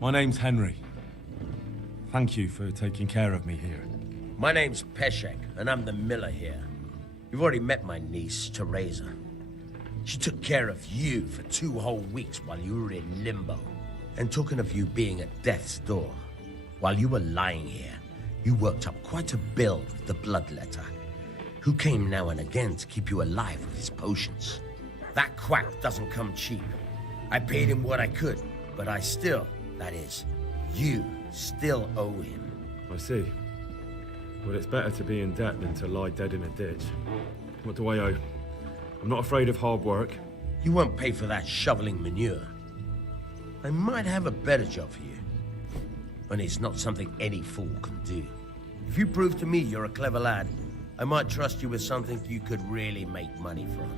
My name's Henry. Thank you for taking care of me here. My name's Peshek, and I'm the miller here. You've already met my niece, Teresa. She took care of you for 2 whole weeks while you were in limbo. And talking of you being at death's door, while you were lying here, you worked up quite a bill with the bloodletter, who came now and again to keep you alive with his potions. That quack doesn't come cheap. I paid him what I could, but I still, that is, you still owe him. I see. Well, it's better to be in debt than to lie dead in a ditch. What do I owe? I'm not afraid of hard work. You won't pay for that shoveling manure. I might have a better job for you. And it's not something any fool can do. If you prove to me you're a clever lad, I might trust you with something you could really make money from.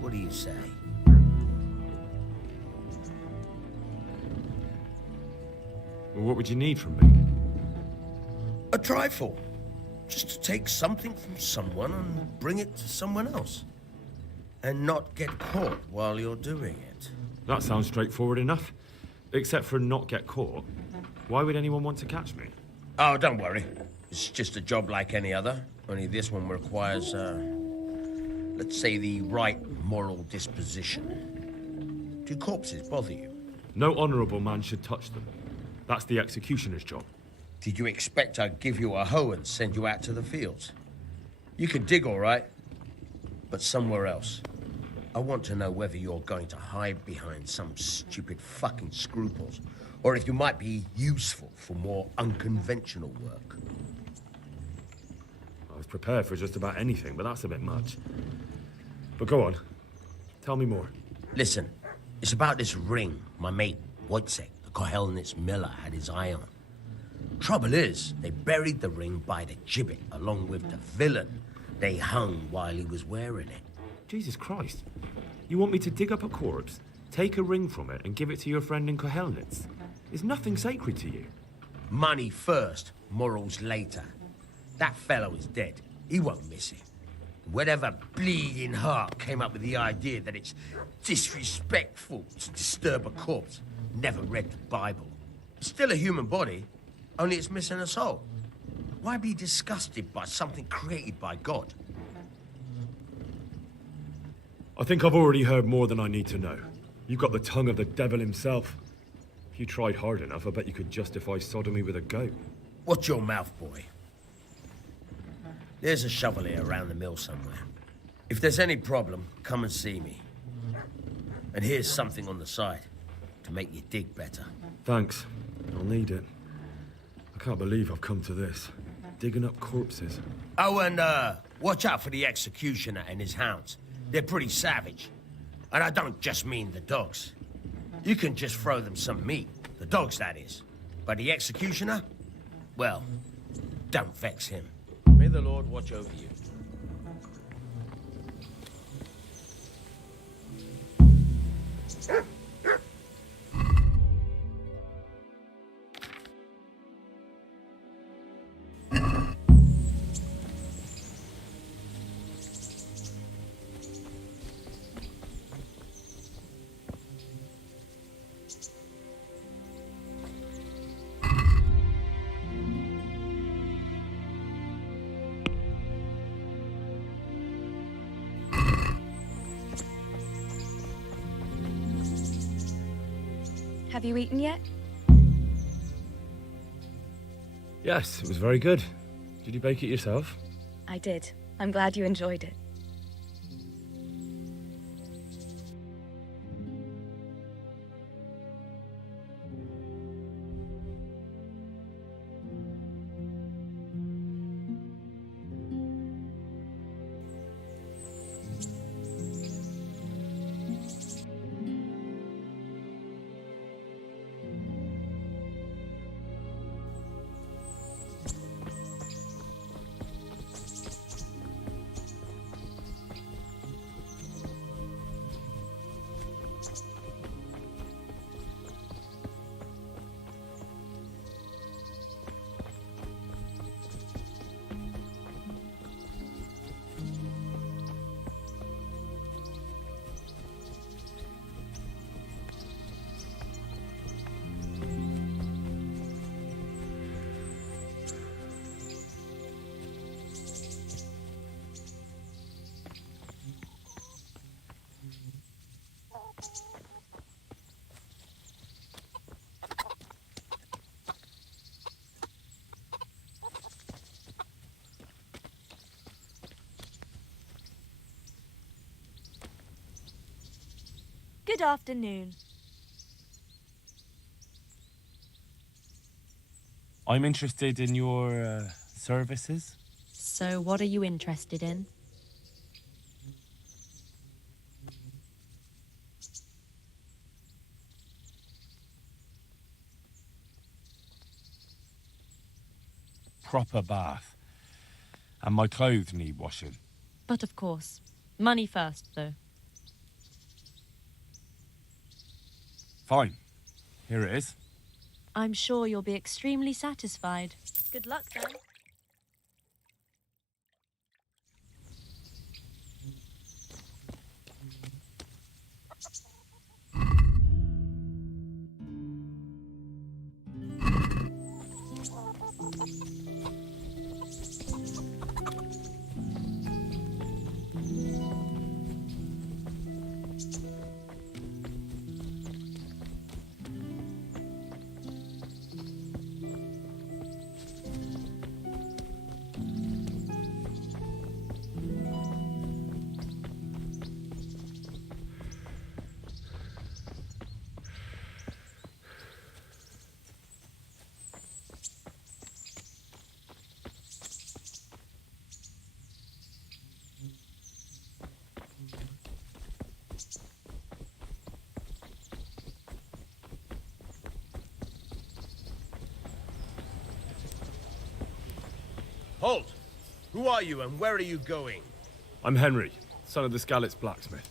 What do you say? Well, what would you need from me? A trifle. Just to take something from someone and bring it to someone else. And not get caught while you're doing it. That sounds straightforward enough. Except for not get caught. Why would anyone want to catch me? Oh, don't worry. It's just a job like any other. Only this one requires, let's say, the right moral disposition. Do corpses bother you? No honourable man should touch them. That's the executioner's job. Did you expect I'd give you a hoe and send you out to the fields? You can dig all right, but somewhere else. I want to know whether you're going to hide behind some stupid fucking scruples, or if you might be useful for more unconventional work. I was prepared for just about anything, but that's a bit much. But go on. Tell me more. Listen, it's about this ring my mate, Wojciech, the Kohelnitz miller, had his eye on. Trouble is, they buried the ring by the gibbet along with the villain they hung while he was wearing it. Jesus Christ. You want me to dig up a corpse, take a ring from it, and give it to your friend in Kohelnitz? Is nothing sacred to you? Money first, morals later. That fellow is dead. He won't miss it. Whatever bleeding heart came up with the idea that it's disrespectful to disturb a corpse never read the Bible. It's still a human body, only it's missing a soul. Why be disgusted by something created by God? I think I've already heard more than I need to know. You've got the tongue of the devil himself. If you tried hard enough, I bet you could justify sodomy with a goat. Watch your mouth, boy. There's a shovel here around the mill somewhere. If there's any problem, come and see me. And here's something on the side to make you dig better. Thanks. I'll need it. I can't believe I've come to this. Digging up corpses. Oh, and watch out for the executioner and his hounds. They're pretty savage. And I don't just mean the dogs. You can just throw them some meat. The dogs, that is. But the executioner? Well, don't vex him. May the Lord watch over you. Have you eaten yet? Yes, it was very good. Did you bake it yourself? I did. I'm glad you enjoyed it. Good afternoon. I'm interested in your services. So what are you interested in? Proper bath. And my clothes need washing. But of course. Money first, though. Fine. Here it is. I'm sure you'll be extremely satisfied. Good luck then. Halt! Who are you and where are you going? I'm Henry, son of the Skalitz blacksmith.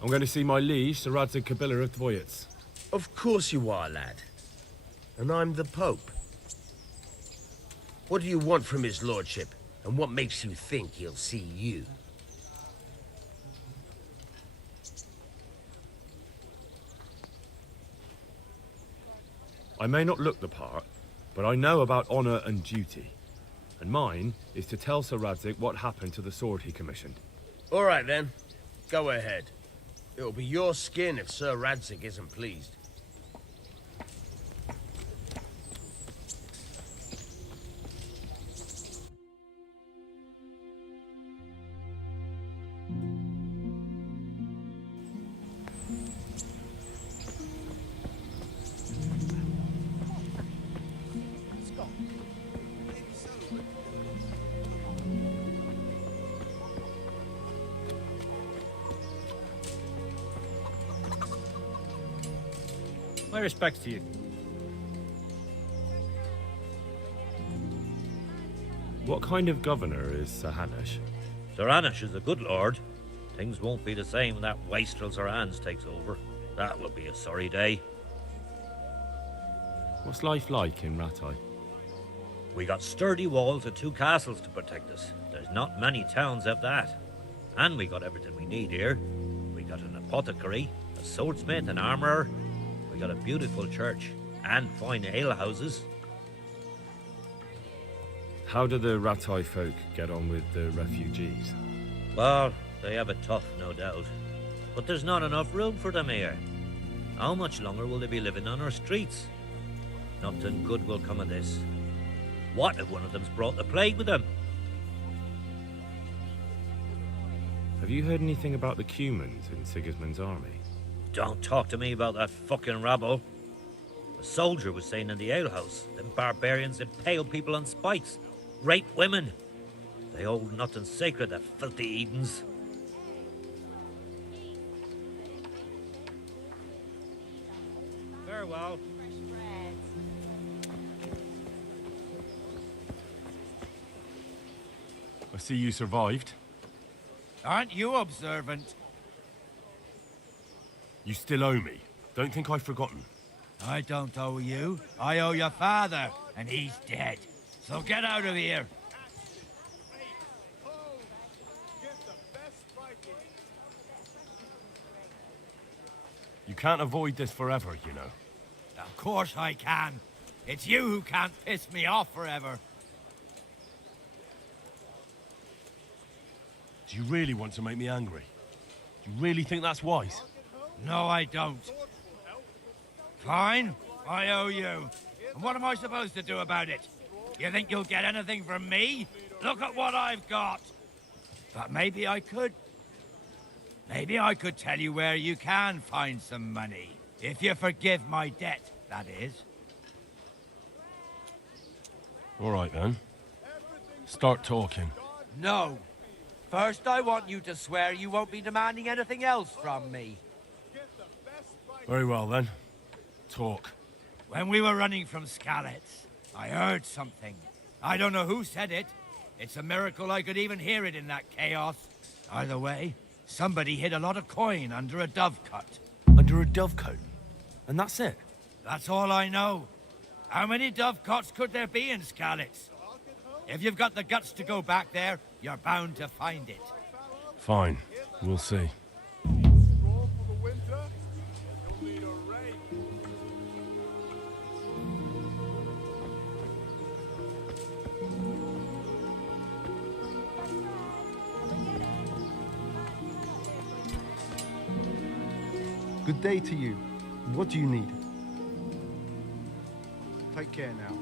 I'm going to see my liege, Sir Radzig Kabiller of Dvoyets. Of course you are, lad. And I'm the Pope. What do you want from his lordship? And what makes you think he'll see you? I may not look the part, but I know about honor and duty. And mine is to tell Sir Radzig what happened to the sword he commissioned. All right, then. Go ahead. It'll be your skin if Sir Radzig isn't pleased. My respects to you. What kind of governor is Sir Hanush? Sir Anish is a good lord. Things won't be the same when that wastrel Sir Hans takes over. That will be a sorry day. What's life like in Rattay? We got sturdy walls and 2 castles to protect us. There's not many towns have that. And we got everything we need here. We got an apothecary, a swordsmith, an armourer. We got a beautiful church and fine alehouses. How do the Rattay folk get on with the refugees? Well, they have it tough, no doubt. But there's not enough room for them here. How much longer will they be living on our streets? Nothing good will come of this. What if one of them's brought the plague with them? Have you heard anything about the Cumans in Sigismund's army? Don't talk to me about that fucking rabble. A soldier was saying in the alehouse, them barbarians impale people on spikes, rape women. They hold nothing sacred, the filthy Edens. Farewell. I see you survived. Aren't you observant? You still owe me. Don't think I've forgotten. I don't owe you. I owe your father, and he's dead. So get out of here. You can't avoid this forever, you know. Of course I can. It's you who can't piss me off forever. Do you really want to make me angry? Do you really think that's wise? No, I don't. Fine, I owe you. And what am I supposed to do about it? You think you'll get anything from me? Look at what I've got. But maybe I could. Maybe I could tell you where you can find some money. If you forgive my debt, that is. All right, then. Start talking. No. First, I want you to swear you won't be demanding anything else from me. Very well, then. Talk. When we were running from Skalitz, I heard something. I don't know who said it. It's a miracle I could even hear it in that chaos. Either way, somebody hid a lot of coin under a dovecote. Under a dovecote? And that's it? That's all I know. How many dovecotes could there be in Skalitz? If you've got the guts to go back there, you're bound to find it. Fine. We'll see. Good day to you. What do you need? Take care now.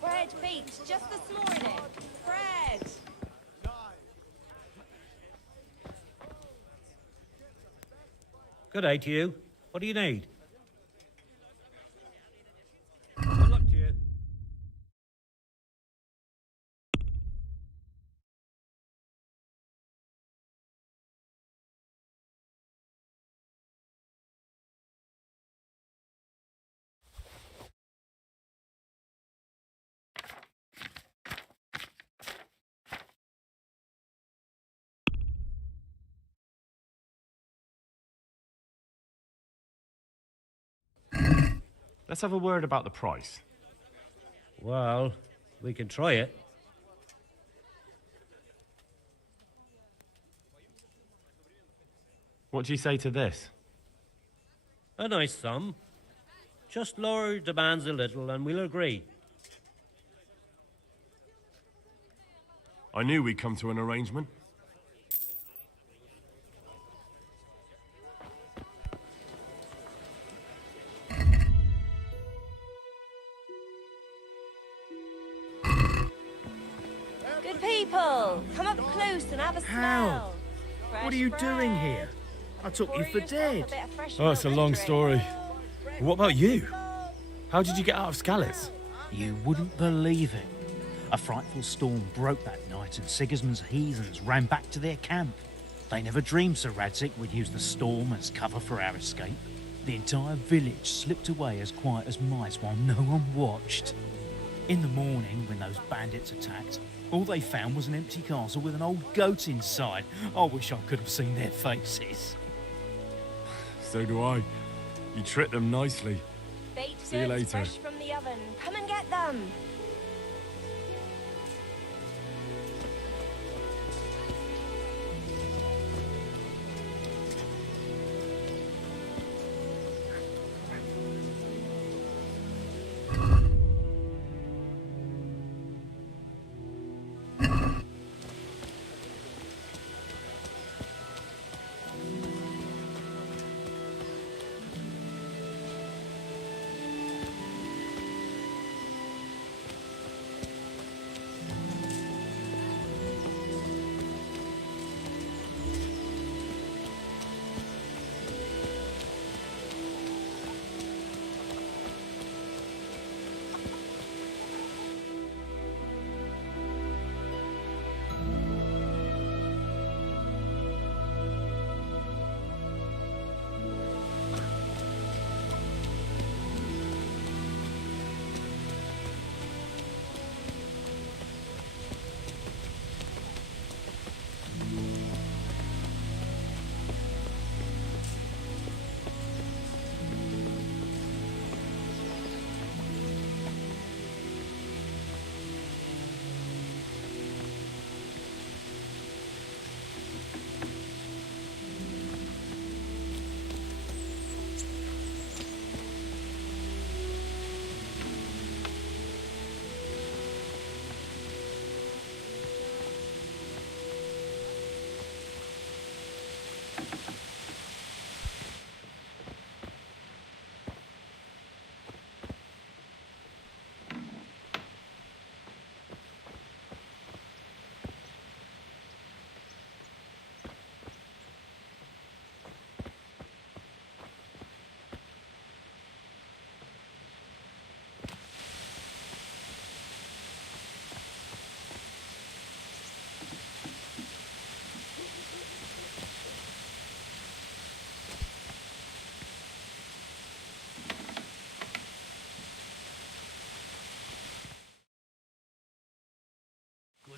Bread baked just this morning. Bread! Good day to you. What do you need? Good luck to you. Let's have a word about the price. Well, we can try it. What do you say to this? A nice sum. Just lower your demands a little and we'll agree. I knew we'd come to an arrangement. Good people, come up close and have a smell. What are you doing here? I took you for dead. Oh, it's a long story. What about you? How did you get out of Skalitz? You wouldn't believe it. A frightful storm broke that night and Sigismund's heathens ran back to their camp. They never dreamed Sir Radzig would use the storm as cover for our escape. The entire village slipped away as quiet as mice while no one watched. In the morning, when those bandits attacked, all they found was an empty castle with an old goat inside. I wish I could have seen their faces. So do I. You tricked them nicely. Baked See you goods later. fresh from the oven. Come and get them.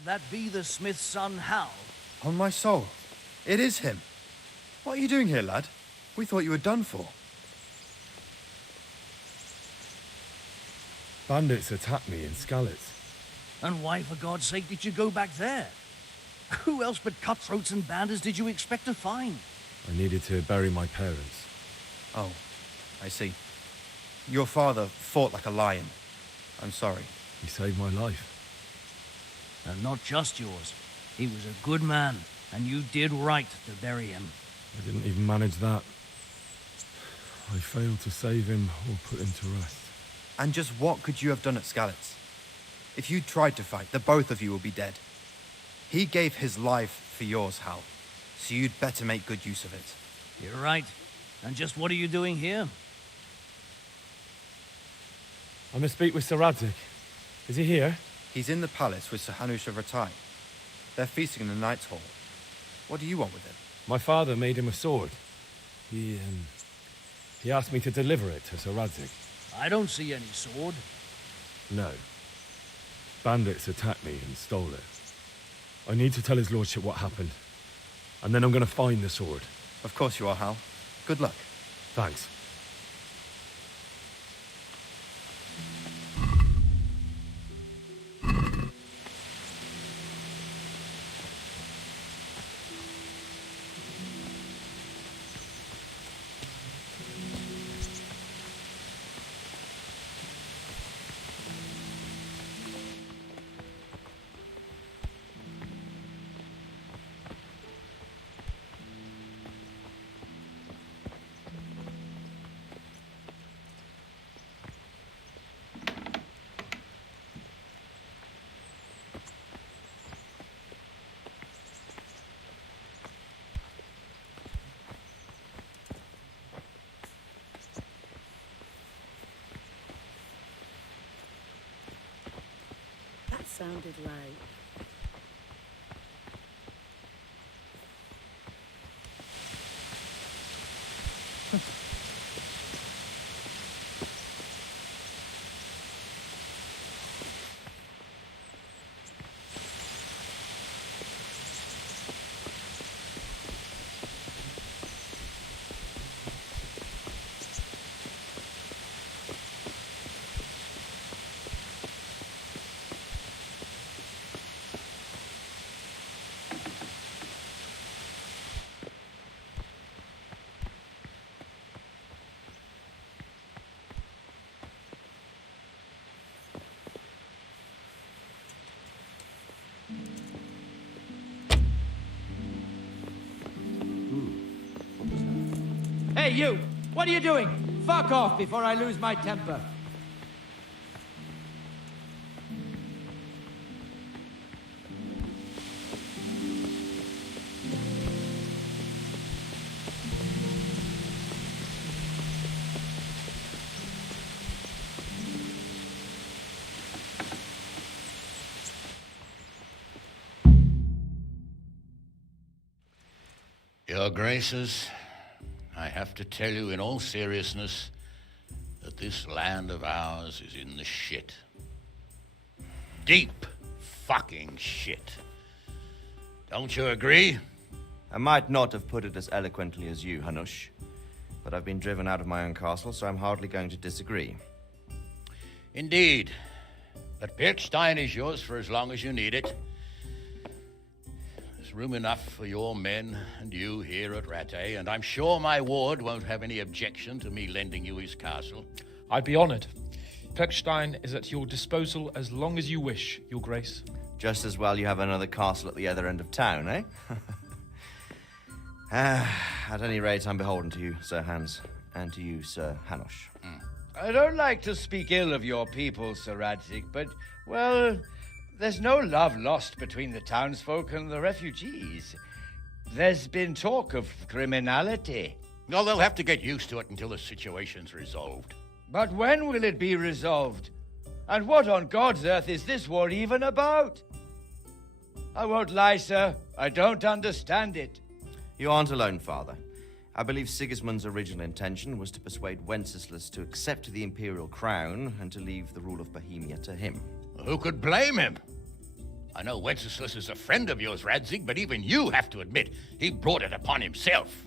Could that be the smith's son, Hal? On my soul, it is him. What are you doing here, lad? We thought you were done for. Bandits attacked me in Skalitz. And why, for God's sake, did you go back there? Who else but cutthroats and bandits did you expect to find? I needed to bury my parents. Oh, I see. Your father fought like a lion. I'm sorry. He saved my life. And not just yours. He was a good man, and you did right to bury him. I didn't even manage that. I failed to save him or put him to rest. And just what could you have done at Skalitz? If you tried to fight, the both of you will be dead. He gave his life for yours, Hal. So you'd better make good use of it. You're right. And just what are you doing here? I must speak with Sir Radzig. Is he here? He's in the palace with Sir Hanush of Rattay. They're feasting in the Knight's Hall. What do you want with him? My father made him a sword. He asked me to deliver it to Sir Radzig. I don't see any sword. No. Bandits attacked me and stole it. I need to tell his lordship what happened. And then I'm going to find the sword. Of course you are, Hal. Good luck. Thanks. That sounded right. Hey, you! What are you doing? Fuck off before I lose my temper. Your Graces, I have to tell you in all seriousness that this land of ours is in the shit. Deep fucking shit. Don't you agree? I might not have put it as eloquently as you, Hanush, but I've been driven out of my own castle, so I'm hardly going to disagree. Indeed. But Birkstein is yours for as long as you need it. There's room enough for your men and you here at Rattay, and I'm sure my ward won't have any objection to me lending you his castle. I'd be honored. Birkstein is at your disposal as long as you wish, Your Grace. Just as well you have another castle at the other end of town, eh? At any rate, I'm beholden to you, Sir Hans, and to you, Sir Hanush. I don't like to speak ill of your people, Sir Radzig, but, well, there's no love lost between the townsfolk and the refugees. There's been talk of criminality. Well, they'll have to get used to it until the situation's resolved. But when will it be resolved? And what on God's earth is this war even about? I won't lie, sir. I don't understand it. You aren't alone, Father. I believe Sigismund's original intention was to persuade Wenceslas to accept the imperial crown and to leave the rule of Bohemia to him. Who could blame him? I know Wenceslas is a friend of yours, Radzig, but even you have to admit he brought it upon himself.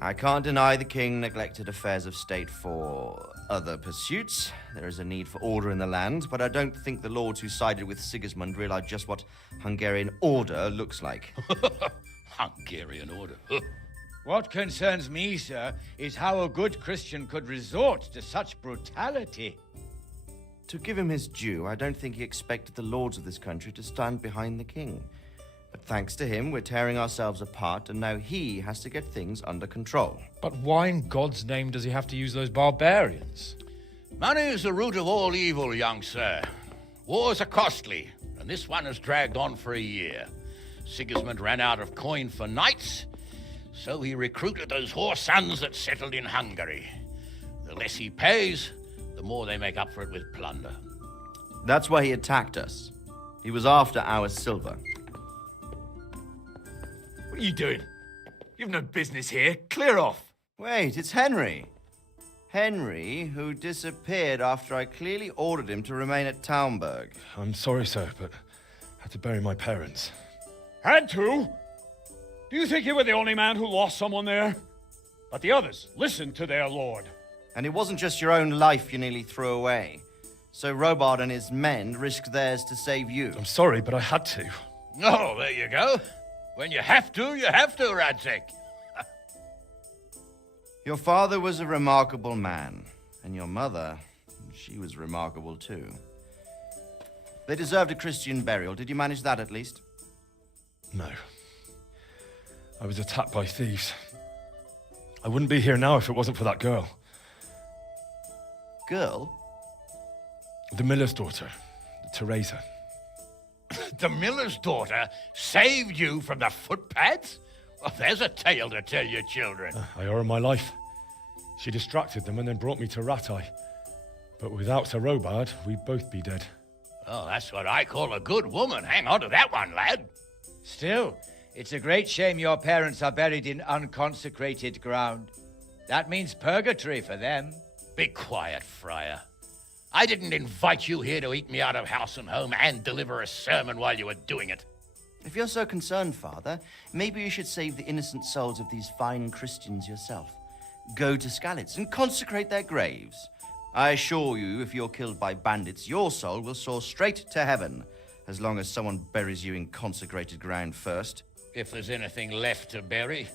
I can't deny the king neglected affairs of state for other pursuits. There is a need for order in the land, but I don't think the lords who sided with Sigismund realized just what Hungarian order looks like. Hungarian order? What concerns me, sir, is how a good Christian could resort to such brutality. To give him his due, I don't think he expected the lords of this country to stand behind the king. But thanks to him, we're tearing ourselves apart, and now he has to get things under control. But why in God's name does he have to use those barbarians? Money is the root of all evil, young sir. Wars are costly, and this one has dragged on for a year. Sigismund ran out of coin for knights, so he recruited those whore sons that settled in Hungary. The less he pays, the more they make up for it with plunder. That's why he attacked us. He was after our silver. What are you doing? You've no business here. Clear off. Wait, it's Henry. Henry, who disappeared after I clearly ordered him to remain at Taunberg. I'm sorry, sir, but I had to bury my parents. Had to? Do you think you were the only man who lost someone there? But the others listened to their lord. And it wasn't just your own life you nearly threw away. So Robard and his men risked theirs to save you. I'm sorry, but I had to. Oh, there you go. When you have to, Radzig. Your father was a remarkable man, and your mother, she was remarkable too. They deserved a Christian burial. Did you manage that at least? No. I was attacked by thieves. I wouldn't be here now if it wasn't for that girl. Girl? The miller's daughter, Teresa. The miller's daughter saved you from the footpads? Well, there's a tale to tell your children. I owe her my life. She distracted them and then brought me to Rattay. But without Sir Robard, we'd both be dead. Oh, that's what I call a good woman. Hang on to that one, lad. Still, it's a great shame your parents are buried in unconsecrated ground. That means purgatory for them. Be quiet, Friar. I didn't invite you here to eat me out of house and home and deliver a sermon while you were doing it. If you're so concerned, Father, maybe you should save the innocent souls of these fine Christians yourself. Go to Skalitz and consecrate their graves. I assure you, if you're killed by bandits, your soul will soar straight to heaven, as long as someone buries you in consecrated ground first. If there's anything left to bury,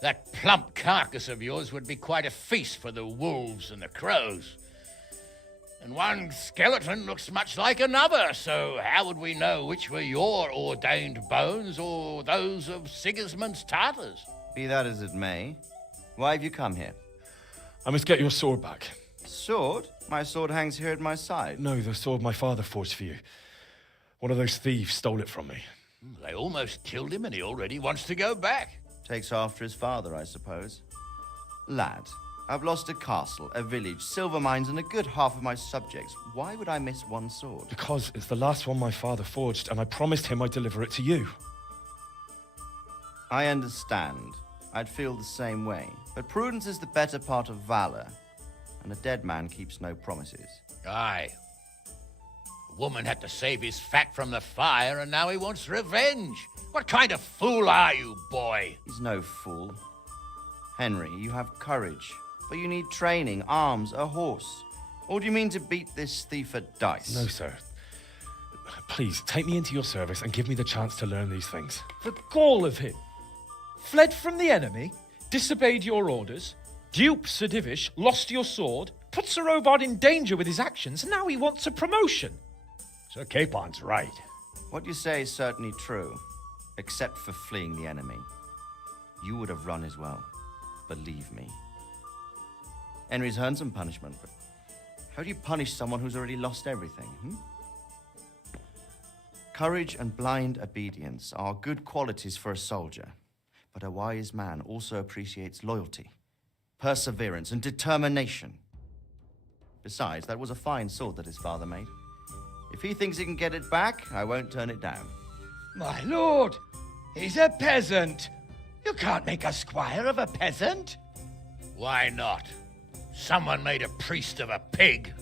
that plump carcass of yours would be quite a feast for the wolves and the crows. And one skeleton looks much like another, so how would we know which were your ordained bones or those of Sigismund's Tartars? Be that as it may, why have you come here? I must get your sword back. Sword? My sword hangs here at my side. No, the sword my father forged for you. One of those thieves stole it from me. They almost killed him and he already wants to go back. Takes after his father, I suppose. Lad, I've lost a castle, a village, silver mines, and a good half of my subjects. Why would I miss one sword? Because it's the last one my father forged, and I promised him I'd deliver it to you. I understand. I'd feel the same way. But prudence is the better part of valor, and a dead man keeps no promises. Aye. The woman had to save his fat from the fire, and now he wants revenge. What kind of fool are you, boy? He's no fool. Henry, you have courage, but you need training, arms, a horse. Or do you mean to beat this thief at dice? No, sir. Please, take me into your service and give me the chance to learn these things. The gall of him. Fled from the enemy, disobeyed your orders, duped Sir Divish, lost your sword, put Sir Robard in danger with his actions, and now he wants a promotion. Sir Capon's right. What you say is certainly true, except for fleeing the enemy. You would have run as well. Believe me. Henry's earned some punishment, but how do you punish someone who's already lost everything, Courage and blind obedience are good qualities for a soldier, but a wise man also appreciates loyalty, perseverance, and determination. Besides, that was a fine sword that his father made. If he thinks he can get it back, I won't turn it down. My lord, he's a peasant. You can't make a squire of a peasant. Why not? Someone made a priest of a pig.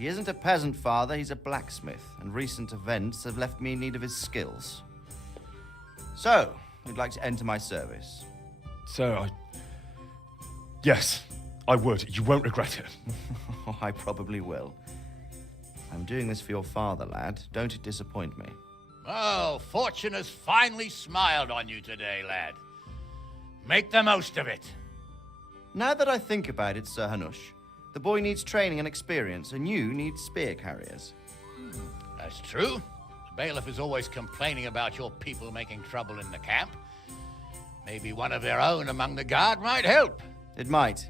He isn't a peasant, Father, he's a blacksmith, and recent events have left me in need of his skills. So, you'd like to enter my service? Sir, Yes, I would. You won't regret it. Oh, I probably will. I'm doing this for your father, lad. Don't disappoint me. Oh, fortune has finally smiled on you today, lad. Make the most of it. Now that I think about it, Sir Hanush, the boy needs training and experience, and you need spear carriers. That's true. The bailiff is always complaining about your people making trouble in the camp. Maybe one of their own among the guard might help. It might.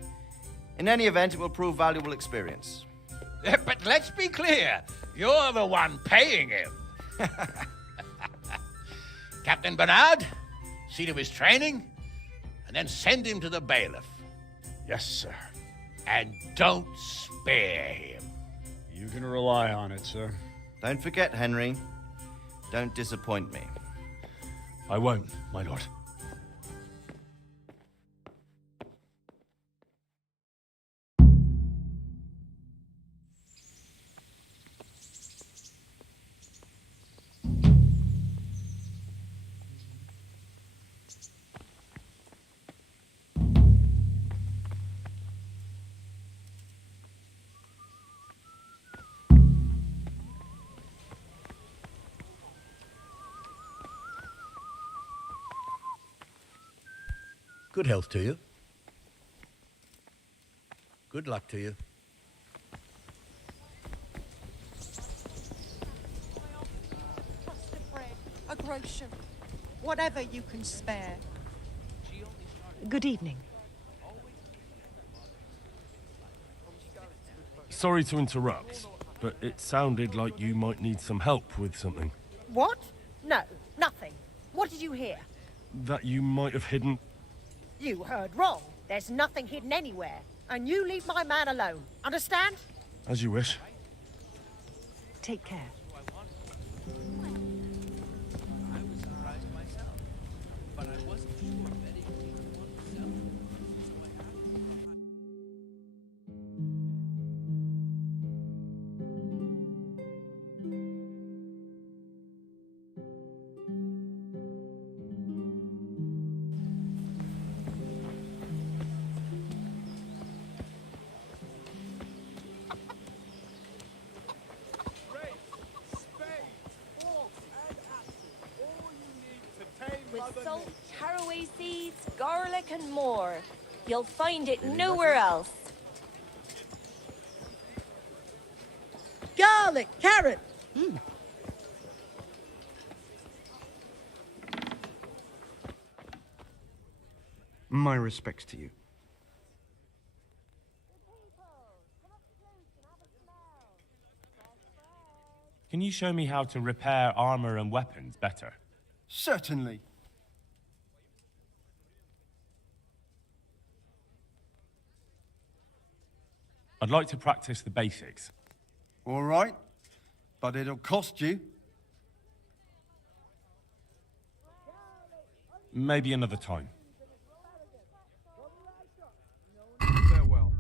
In any event, it will prove valuable experience. But let's be clear. You're the one paying him. Captain Bernard, see to his training, and then send him to the bailiff. Yes, sir. And don't spare him. You can rely on it, sir. Don't forget, Henry. Don't disappoint me. I won't, my lord. Good health to you. Good luck to you. A groschen. Whatever you can spare. Good evening. Sorry to interrupt, but it sounded like you might need some help with something. What? No, nothing. What did you hear? That you might have hidden. You heard wrong. There's nothing hidden anywhere. And you leave my man alone. Understand? As you wish. Take care. With salt, caraway seeds, garlic and more. You'll find it nowhere else. Garlic, carrot. My respects to you. Can you show me how to repair armor and weapons better? Certainly. I'd like to practice the basics. All right, but it'll cost you. Maybe another time. Farewell.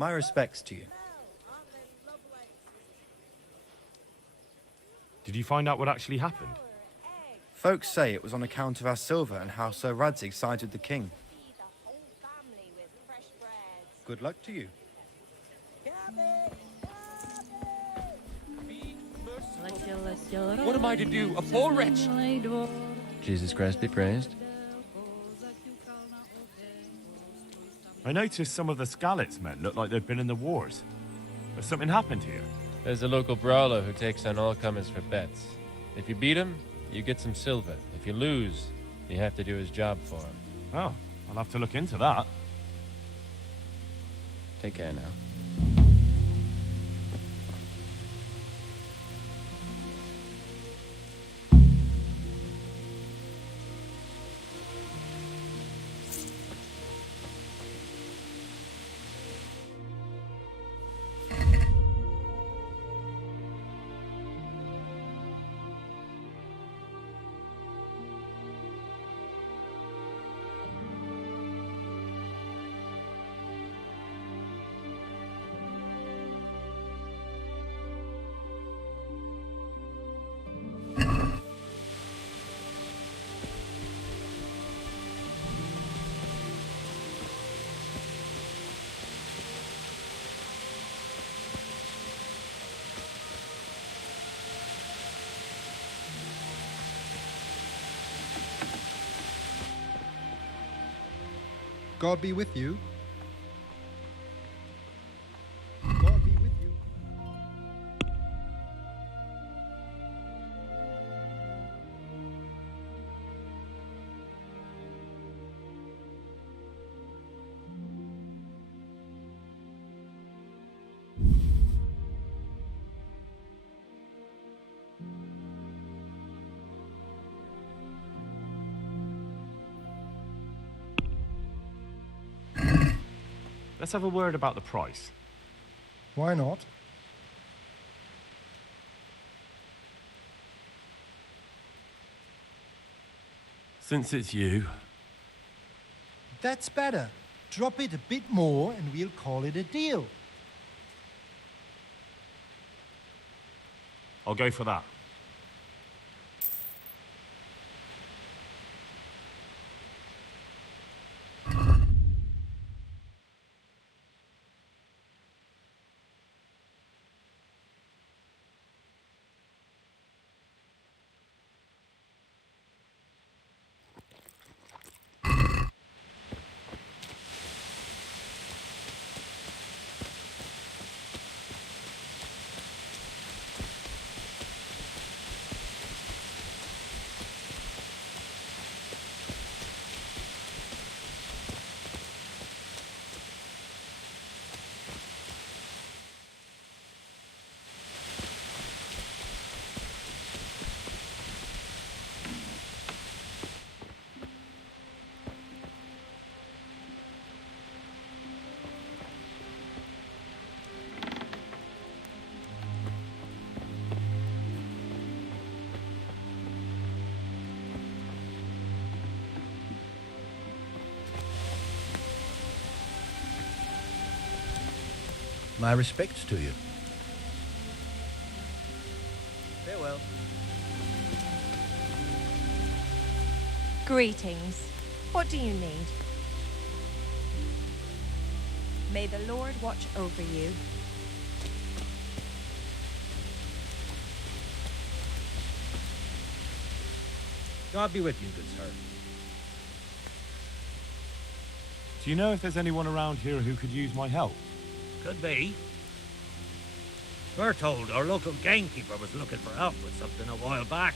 My respects to you. Did you find out what actually happened? Folks say it was on account of our silver and how Sir Radzig sided with the king. Good luck to you. What am I to do? A poor wretch? Jesus Christ be praised. I noticed some of the Skalitz men look like they've been in the wars. Has something happened here? There's a local brawler who takes on all comers for bets. If you beat him, you get some silver. If you lose, you have to do his job for him. Oh, I'll have to look into that. Take care now. God be with you. God be with you. Let's have a word about the price. Why not? Since it's you, That's better. Drop it a bit more and we'll call it a deal. I'll go for that. My respects to you. Farewell. Greetings. What do you need? May the Lord watch over you. God be with you, good sir. Do you know if there's anyone around here who could use my help? Could be. We're told our local gamekeeper was looking for help with something a while back.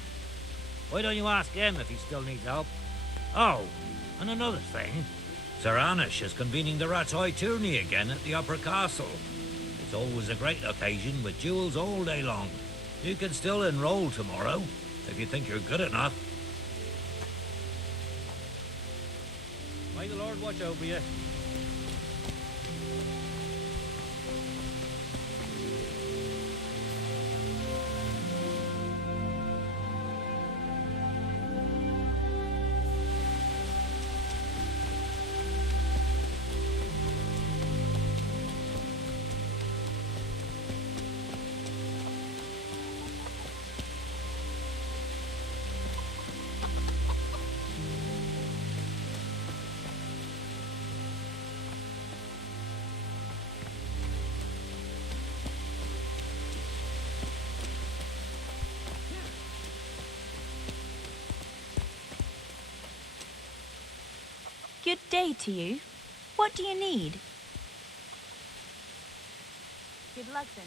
Why don't you ask him if he still needs help? Oh, and another thing. Sir Anish is convening the Rat's Eye tourney again at the Upper Castle. It's always a great occasion with duels all day long. You can still enroll tomorrow, if you think you're good enough. May the Lord watch over you. Good day to you. What do you need? Good luck then.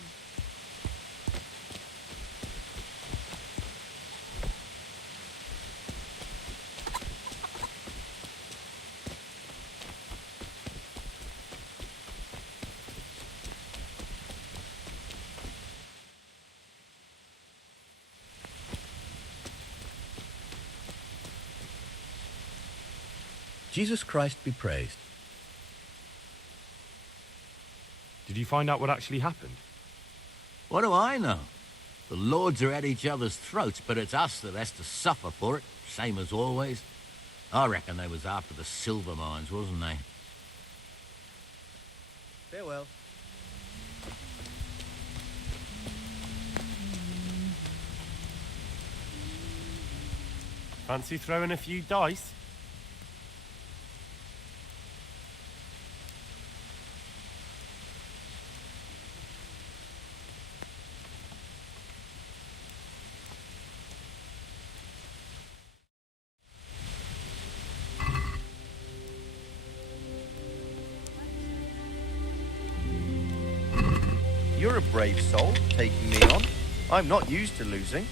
Jesus Christ be praised. Did you find out what actually happened? What do I know? The lords are at each other's throats, but it's us that has to suffer for it, same as always. I reckon they was after the silver mines, wasn't they? Farewell. Fancy throwing a few dice? You're a brave soul, taking me on. I'm not used to losing.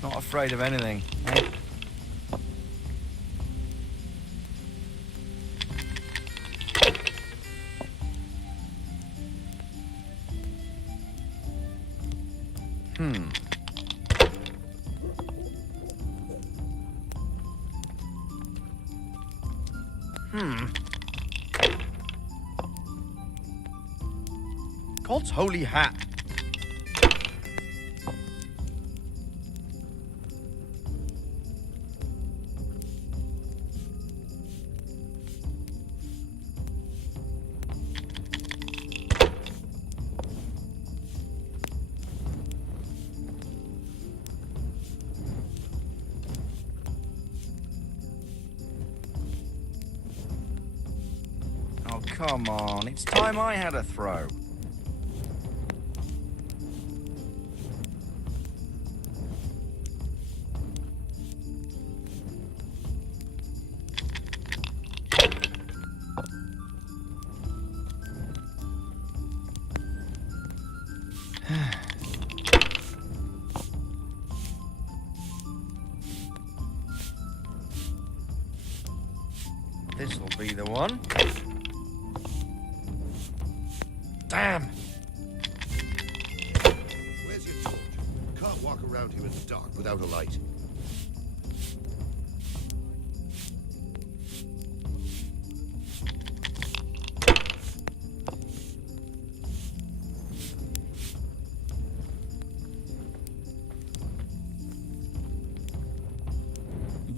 Not afraid of anything, eh? God's holy hat. Oh, come on. It's time I had a throw. This'll be the one. Damn! Where's your torch? Can't walk around here in the dark without a light.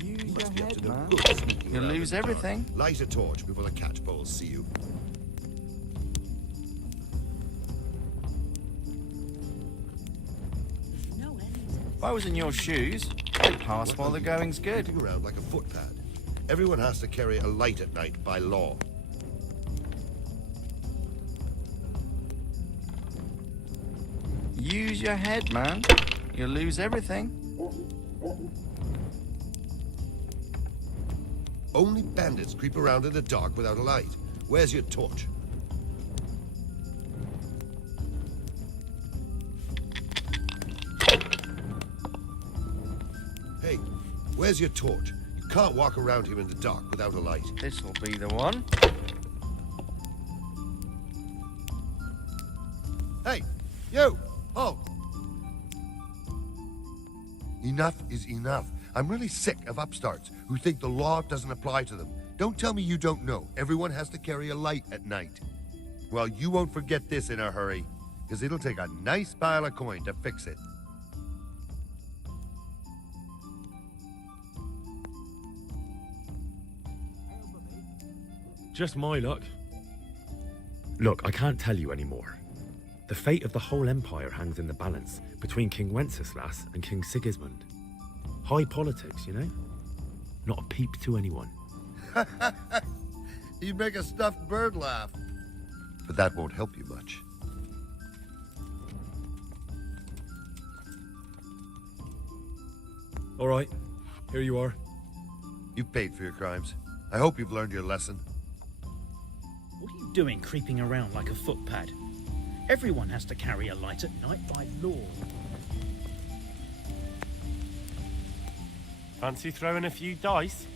Use Must your be up to head, no man. good sneaking You'll around lose in the dark. everything. Light a torch before the catchpoles see you. If I was in your shoes, I'd pass while the going's good. Moving around like a footpad. Everyone has to carry a light at night by law. Use your head, man. you'll lose everything. Only bandits creep around in the dark without a light. Where's your torch? Hey, where's your torch? You can't walk around here in the dark without a light. This'll be the one. Hey, you! Halt! Enough is enough. I'm really sick of upstarts who think the law doesn't apply to them. Don't tell me you don't know. Everyone has to carry a light at night. Well, you won't forget this in a hurry, because it'll take a nice pile of coin to fix it. Just my luck. Look, I can't tell you anymore. The fate of the whole empire hangs in the balance between King Wenceslas and King Sigismund. High politics, you know? Not a peep to anyone. You make a stuffed bird laugh. But that won't help you much. All right, here you are. You've paid for your crimes. I hope you've learned your lesson. What are you doing creeping around like a footpad? Everyone has to carry a light at night by law. Fancy throwing a few dice?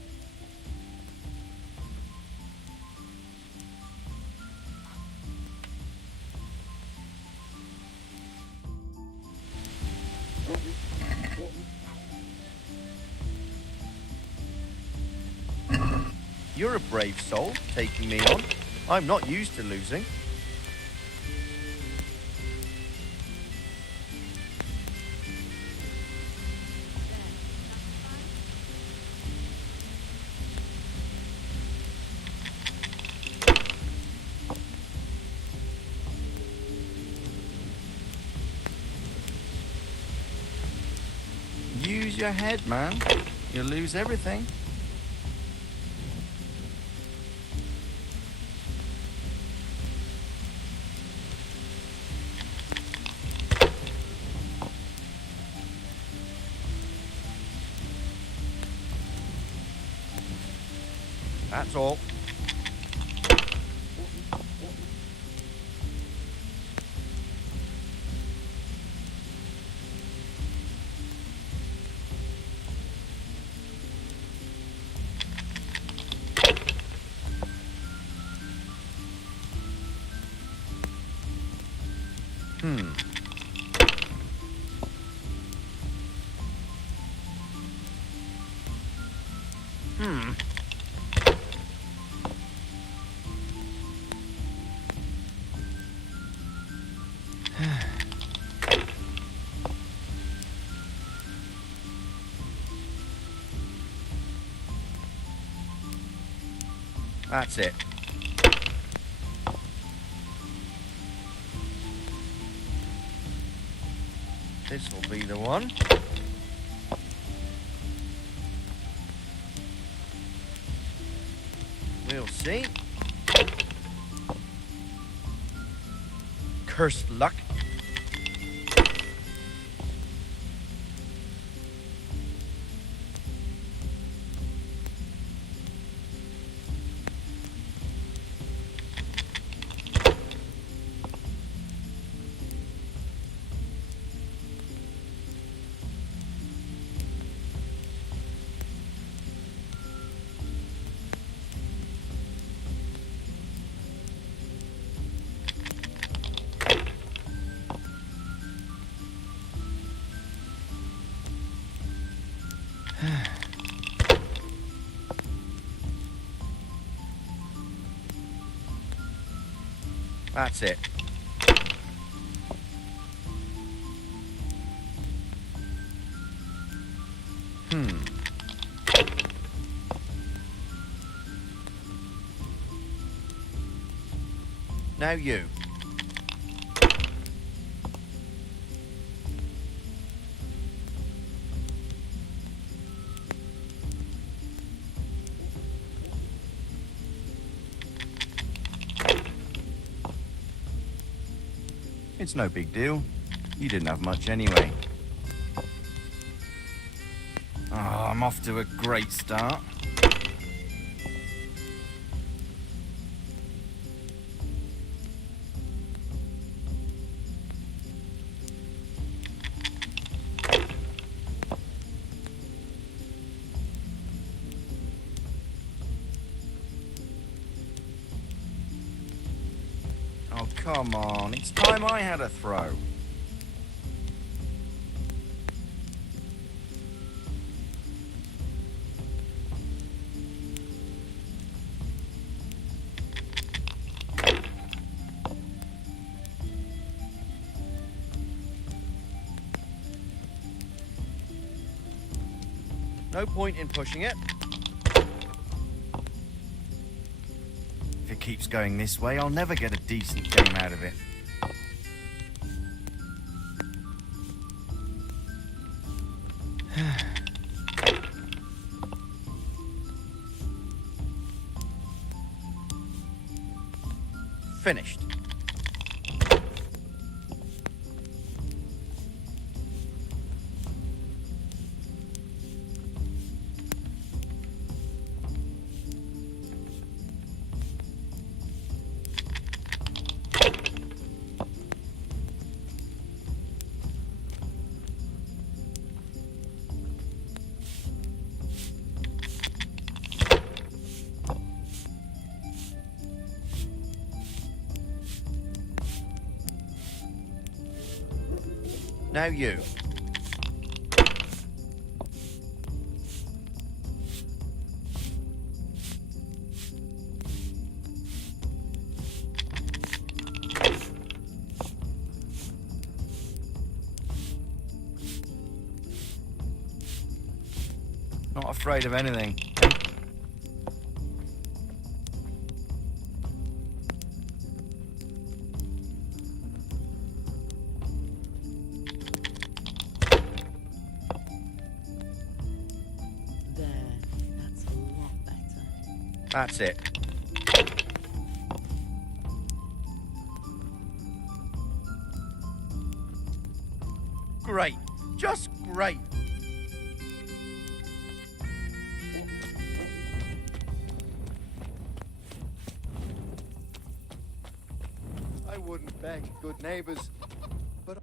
You're a brave soul, taking me on. I'm not used to losing. Use your head, man. You'll lose everything. That's all. That's it. This'll be the one. We'll see. Cursed luck. That's it. Now you. It's no big deal. You didn't have much anyway. I'm off to a great start. Oh, come on. It's time I had a throw. No point in pushing it. If it keeps going this way, I'll never get a decent game out of it. Finished. Now you. Not afraid of anything. That's it. Great. Just great. I wouldn't beg good neighbors, but...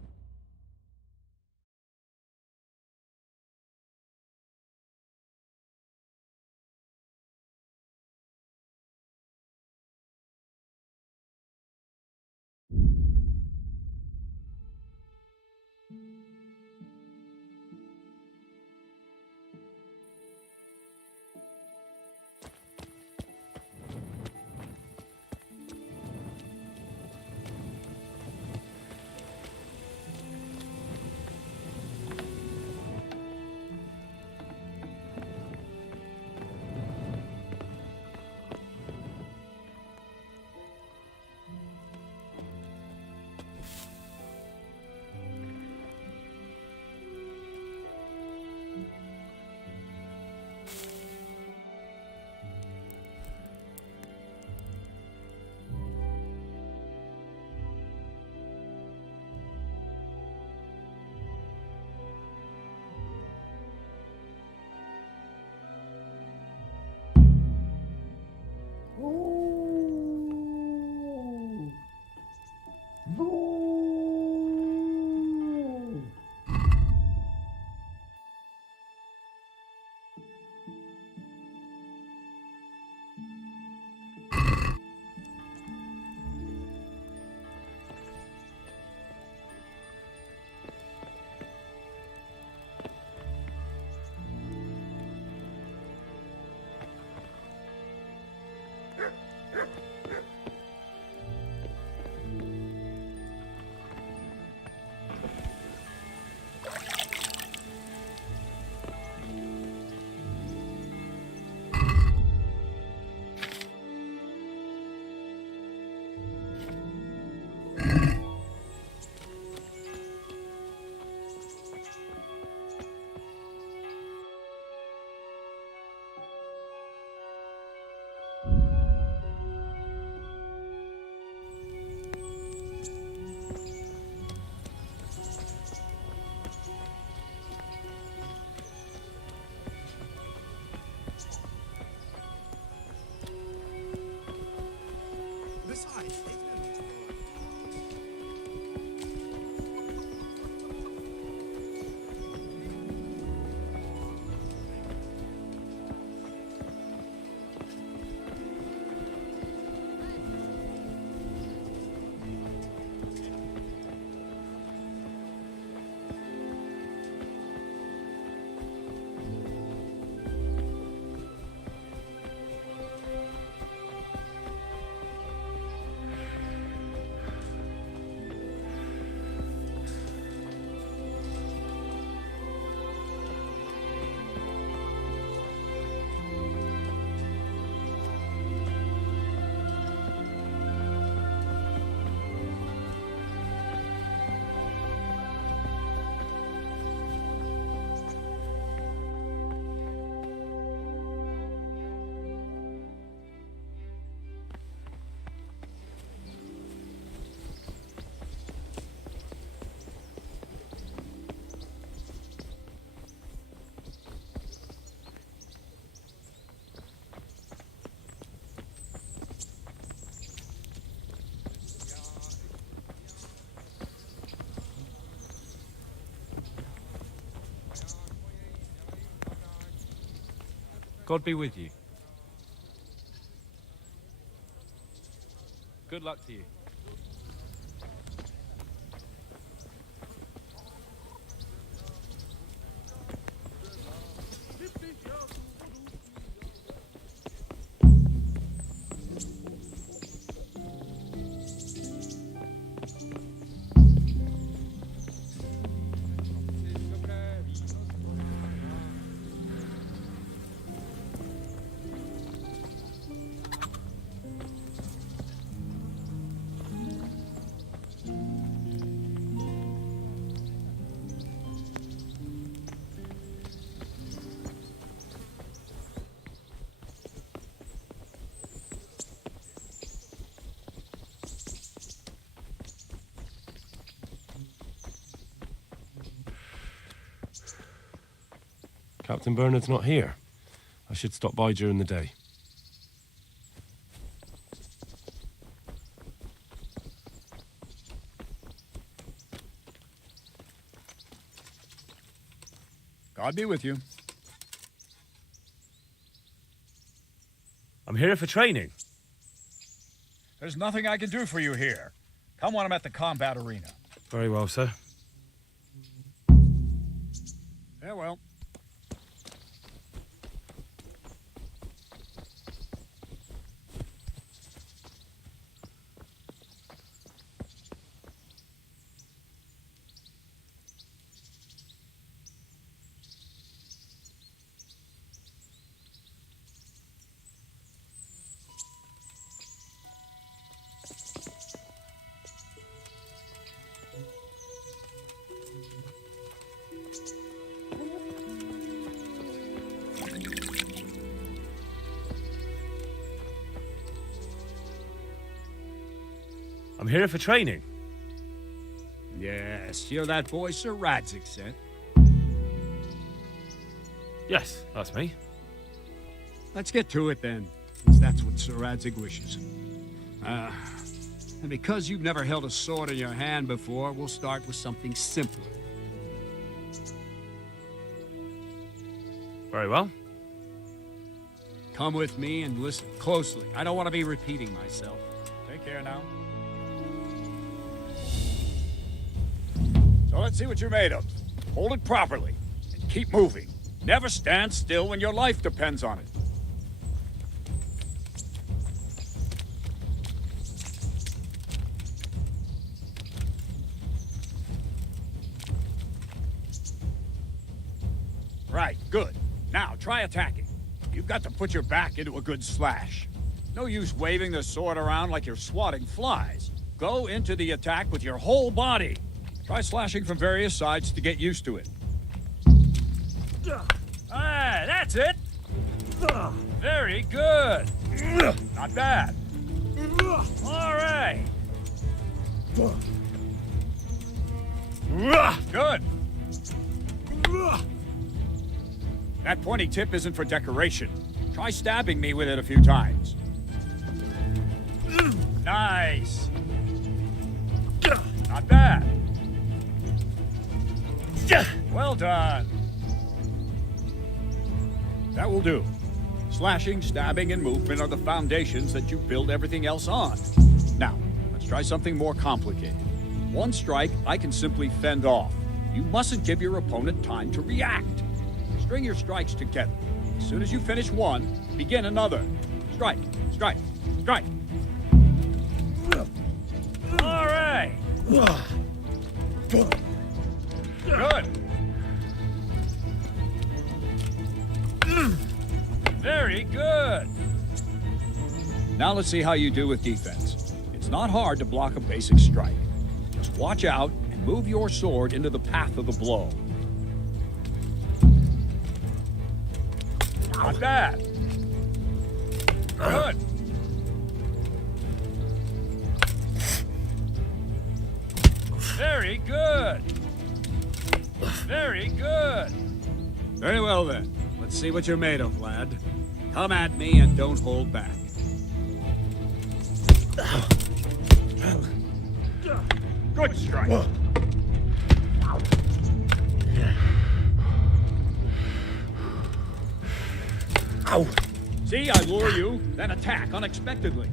God be with you. Good luck to you. Captain Bernard's not here. I should stop by during the day. God be with you. I'm here for training. There's nothing I can do for you here. Come when I'm at the combat arena. Very well, sir. Farewell. I'm here for training. Yes, you're that boy Sir Radzig sent. Yes, that's me. Let's get to it then, since that's what Sir Radzig wishes. And because you've never held a sword in your hand before, we'll start with something simpler. Very well. Come with me and listen closely. I don't want to be repeating myself. Take care now. So let's see what you're made of. Hold it properly and keep moving. Never stand still when your life depends on it. Right, good. Now try attacking. You've got to put your back into a good slash. No use waving the sword around like you're swatting flies. Go into the attack with your whole body. Try slashing from various sides to get used to it. Ah, that's it. Very good. Not bad. All right. Good. That pointy tip isn't for decoration. Try stabbing me with it a few times. Nice. Not bad. Well done. That will do. Slashing, stabbing, and movement are the foundations that you build everything else on. Now, let's try something more complicated. One strike, I can simply fend off. You mustn't give your opponent time to react. String your strikes together. As soon as you finish one, begin another. Strike, strike, strike. All right. Good. Very good. Now let's see how you do with defense. It's not hard to block a basic strike. Just watch out and move your sword into the path of the blow. Not bad. Good. Very good. Very good. Very well then. Let's see what you're made of, lad. Come at me and don't hold back. Good strike. Ow. lure you, then attack unexpectedly.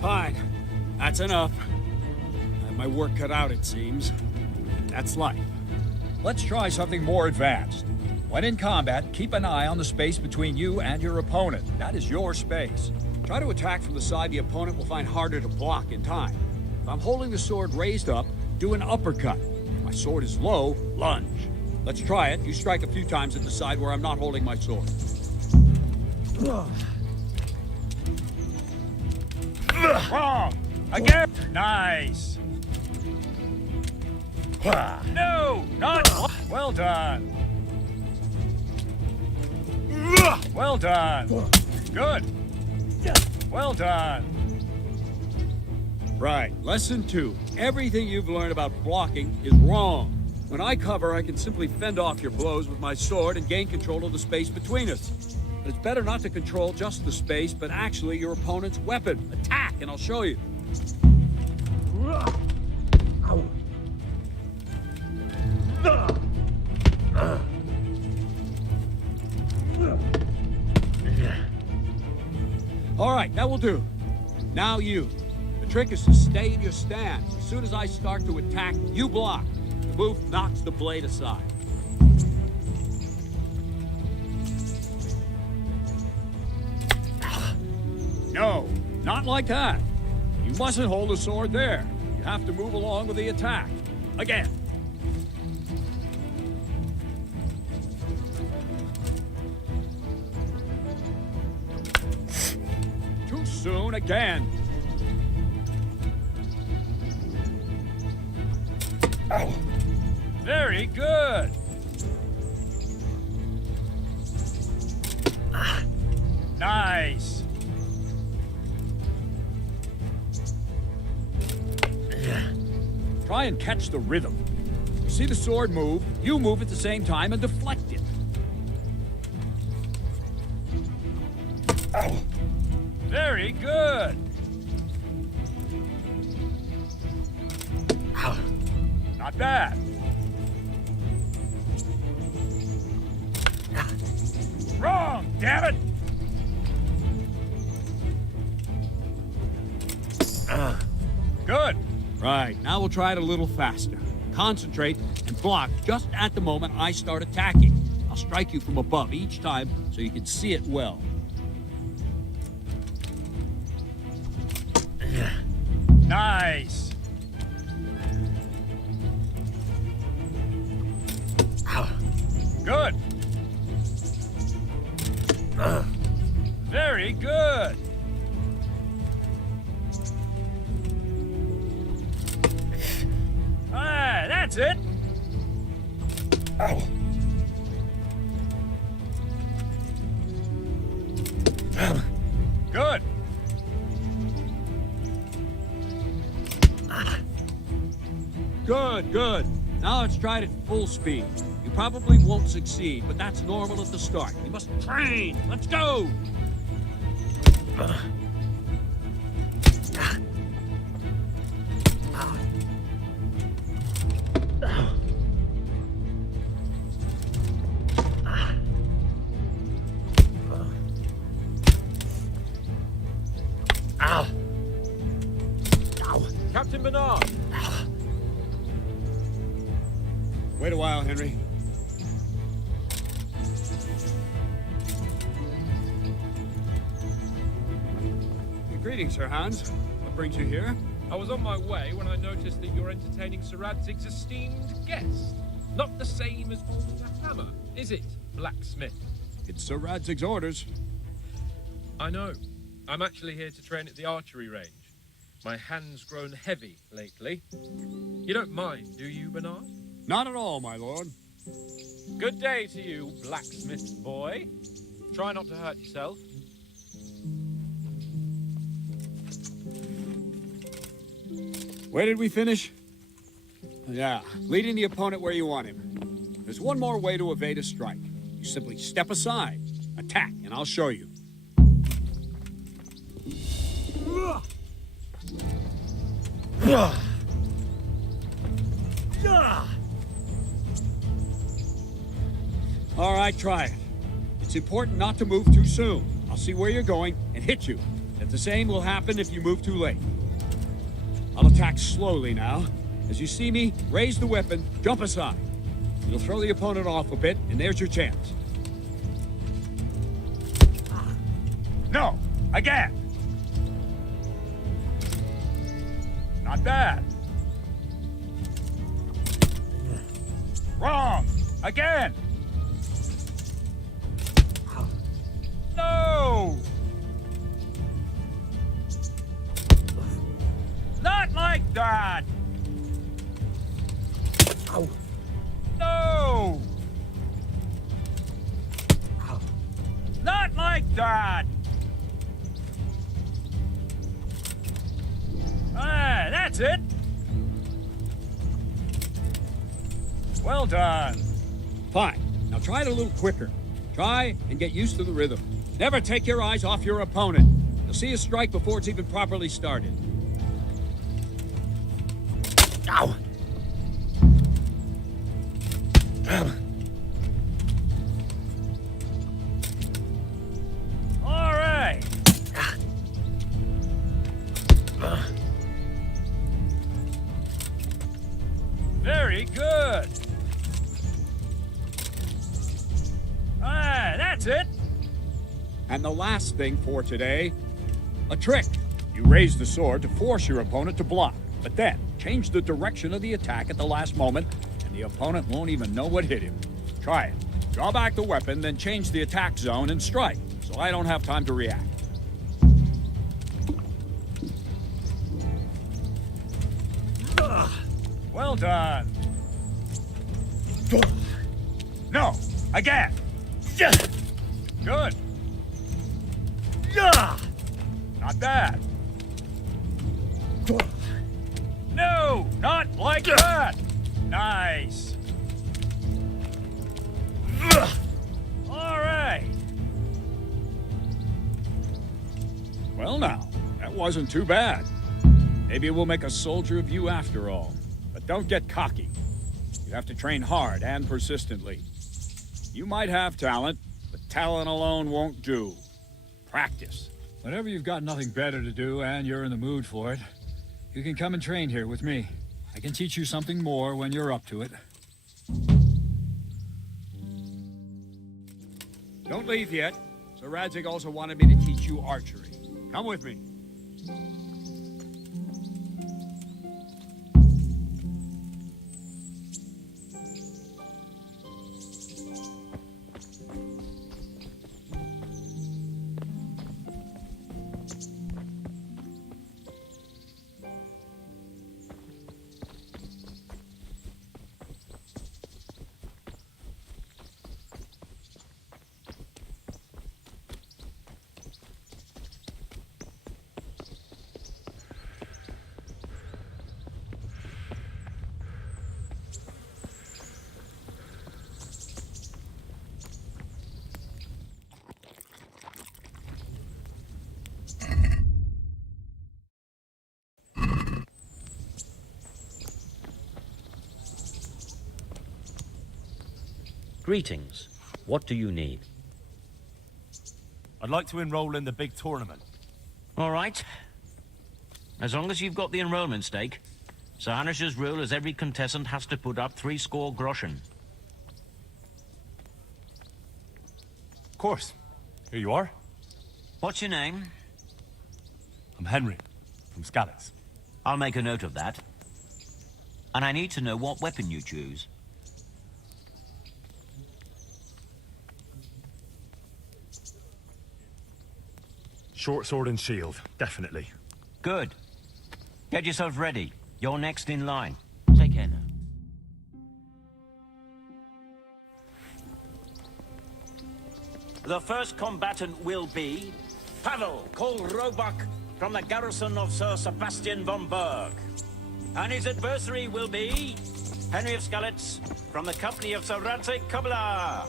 Fine. That's enough. I have my work cut out, it seems. That's life. Let's try something more advanced. When in combat, keep an eye on the space between you and your opponent. That is your space. Try to attack from the side the opponent will find harder to block in time. If I'm holding the sword raised up, do an uppercut. If my sword is low, lunge. Let's try it. You strike a few times at the side where I'm not holding my sword. Wrong! Again! Nice! No! Not... Well done! Well done! Good! Well done! Right. Lesson 2. Everything you've learned about blocking is wrong. When I cover, I can simply fend off your blows with my sword and gain control of the space between us. But it's better not to control just the space, but actually your opponent's weapon. Attack, and I'll show you. All right, that will do. Now you. The trick is to stay in your stance. As soon as I start to attack, you block. The move knocks the blade aside. No, not like that. You mustn't hold the sword there. You have to move along with the attack. Again. Too soon again. Oh. Very good. Nice. Try and catch the rhythm. You see the sword move, you move at the same time and deflect it. Oh. Very good. Not bad. Wrong, damn it! Good. Right, now we'll try it a little faster. Concentrate and block just at the moment I start attacking. I'll strike you from above each time so you can see it well. Nice. Good. Very good. That's it. Oh. Good. Good, good. Now let's try it at full speed. You probably won't succeed, but that's normal at the start. You must train. Let's go. Captain Bernard! Wait a while, Henry. Greetings, Sir Hans. What brings you here? I was on my way when I noticed that you're entertaining Sir Radzig's esteemed guest. Not the same as holding a hammer. is it, blacksmith? It's Sir Radzig's orders. I know. I'm actually here to train at the archery range. My hand's grown heavy lately. You don't mind, do you, Bernard? Not at all, my lord. Good day to you, blacksmith boy. Try not to hurt yourself. Where did we finish? Yeah, leading the opponent where you want him. There's one more way to evade a strike. You simply step aside, attack, and I'll show you. All right, try it. It's important not to move too soon. I'll see where you're going and hit you. If the same will happen if you move too late. I'll attack slowly now. As you see me, raise the weapon, jump aside. You'll throw the opponent off a bit, and there's your chance. No! Again! Not bad. Wrong! Again! No! Not like that! Ow. No! Ow. Not like that! Ah, that's it! Well done. Fine. Now try it a little quicker. Try and get used to the rhythm. Never take your eyes off your opponent. You'll see a strike before it's even properly started. Ow! All right. Very good. Ah, that's it. And the last thing for today, a trick. You raise the sword to force your opponent to block, but then change the direction of the attack at the last moment, and the opponent won't even know what hit him. Try it. Draw back the weapon, then change the attack zone and strike, so I don't have time to react. Well done. No, again. Good. Not bad. No, not like that. Nice. All right. Well now, that wasn't too bad. Maybe we'll make a soldier of you after all. But don't get cocky. You have to train hard and persistently. You might have talent, but talent alone won't do. Practice. Whenever you've got nothing better to do and you're in the mood for it, you can come and train here with me. I can teach you something more when you're up to it. Don't leave yet. Sir Radzig also wanted me to teach you archery. Come with me. Greetings. What do you need? I'd like to enroll in the big tournament. All right. As long as you've got the enrollment stake, Sir Hanish's rule is every contestant has to put up 60 groschen. Of course. Here you are. What's your name? I'm Henry, from Skalitz. I'll make a note of that. And I need to know what weapon you choose. Short sword and shield, definitely. Good. Get yourself ready. You're next in line. Take care now. The first combatant will be Pavel, called Roebuck, from the garrison of Sir Sebastian von Berg. And his adversary will be Henry of Skalitz, from the company of Sir Radzik Kubla.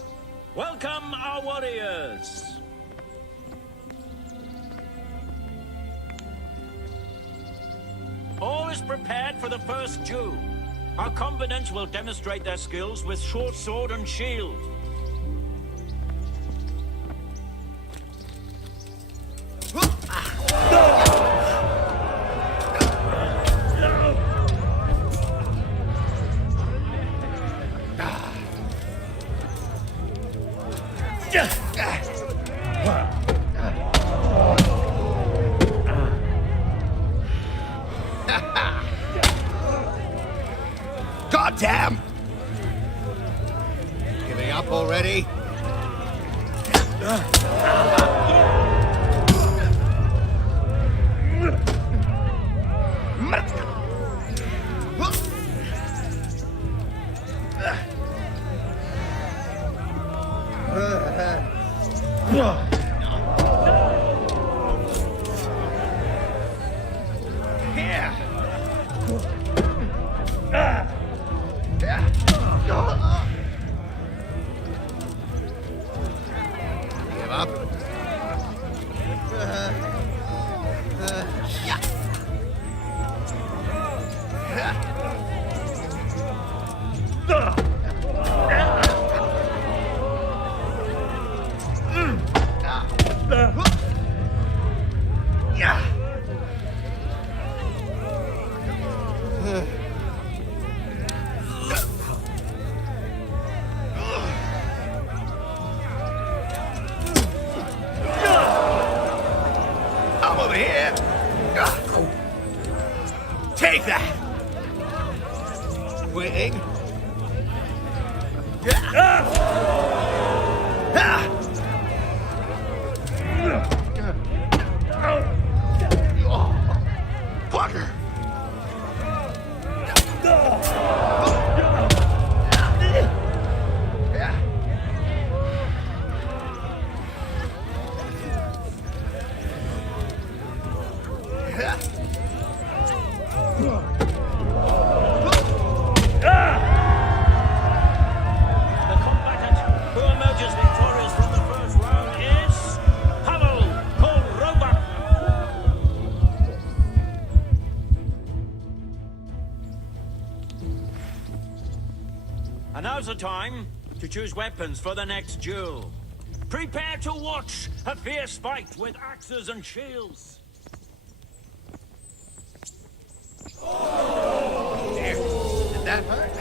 Welcome, our warriors! All is prepared for the first duel. Our combatants will demonstrate their skills with short sword and shield. God damn! Giving up already? Give up? I'm over here. Take that. Waiting. Fucker. The combatant who emerges victorious from the first round is Pavel, called Roebuck. And now's the time to choose weapons for the next duel. Prepare to watch a fierce fight with axes and shields. There. Did that hurt?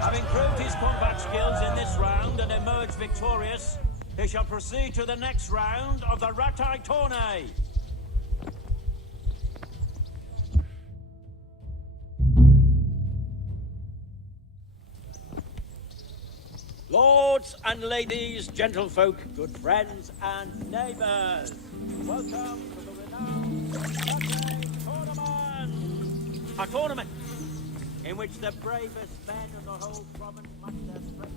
Having proved his combat skills in this round and emerged victorious, he shall proceed to the next round of the Ratai Tourney. Lords and ladies, gentlefolk, good friends and neighbours, welcome to the renowned Ratai Tournament! A tournament in which the bravest men of the whole province match their strength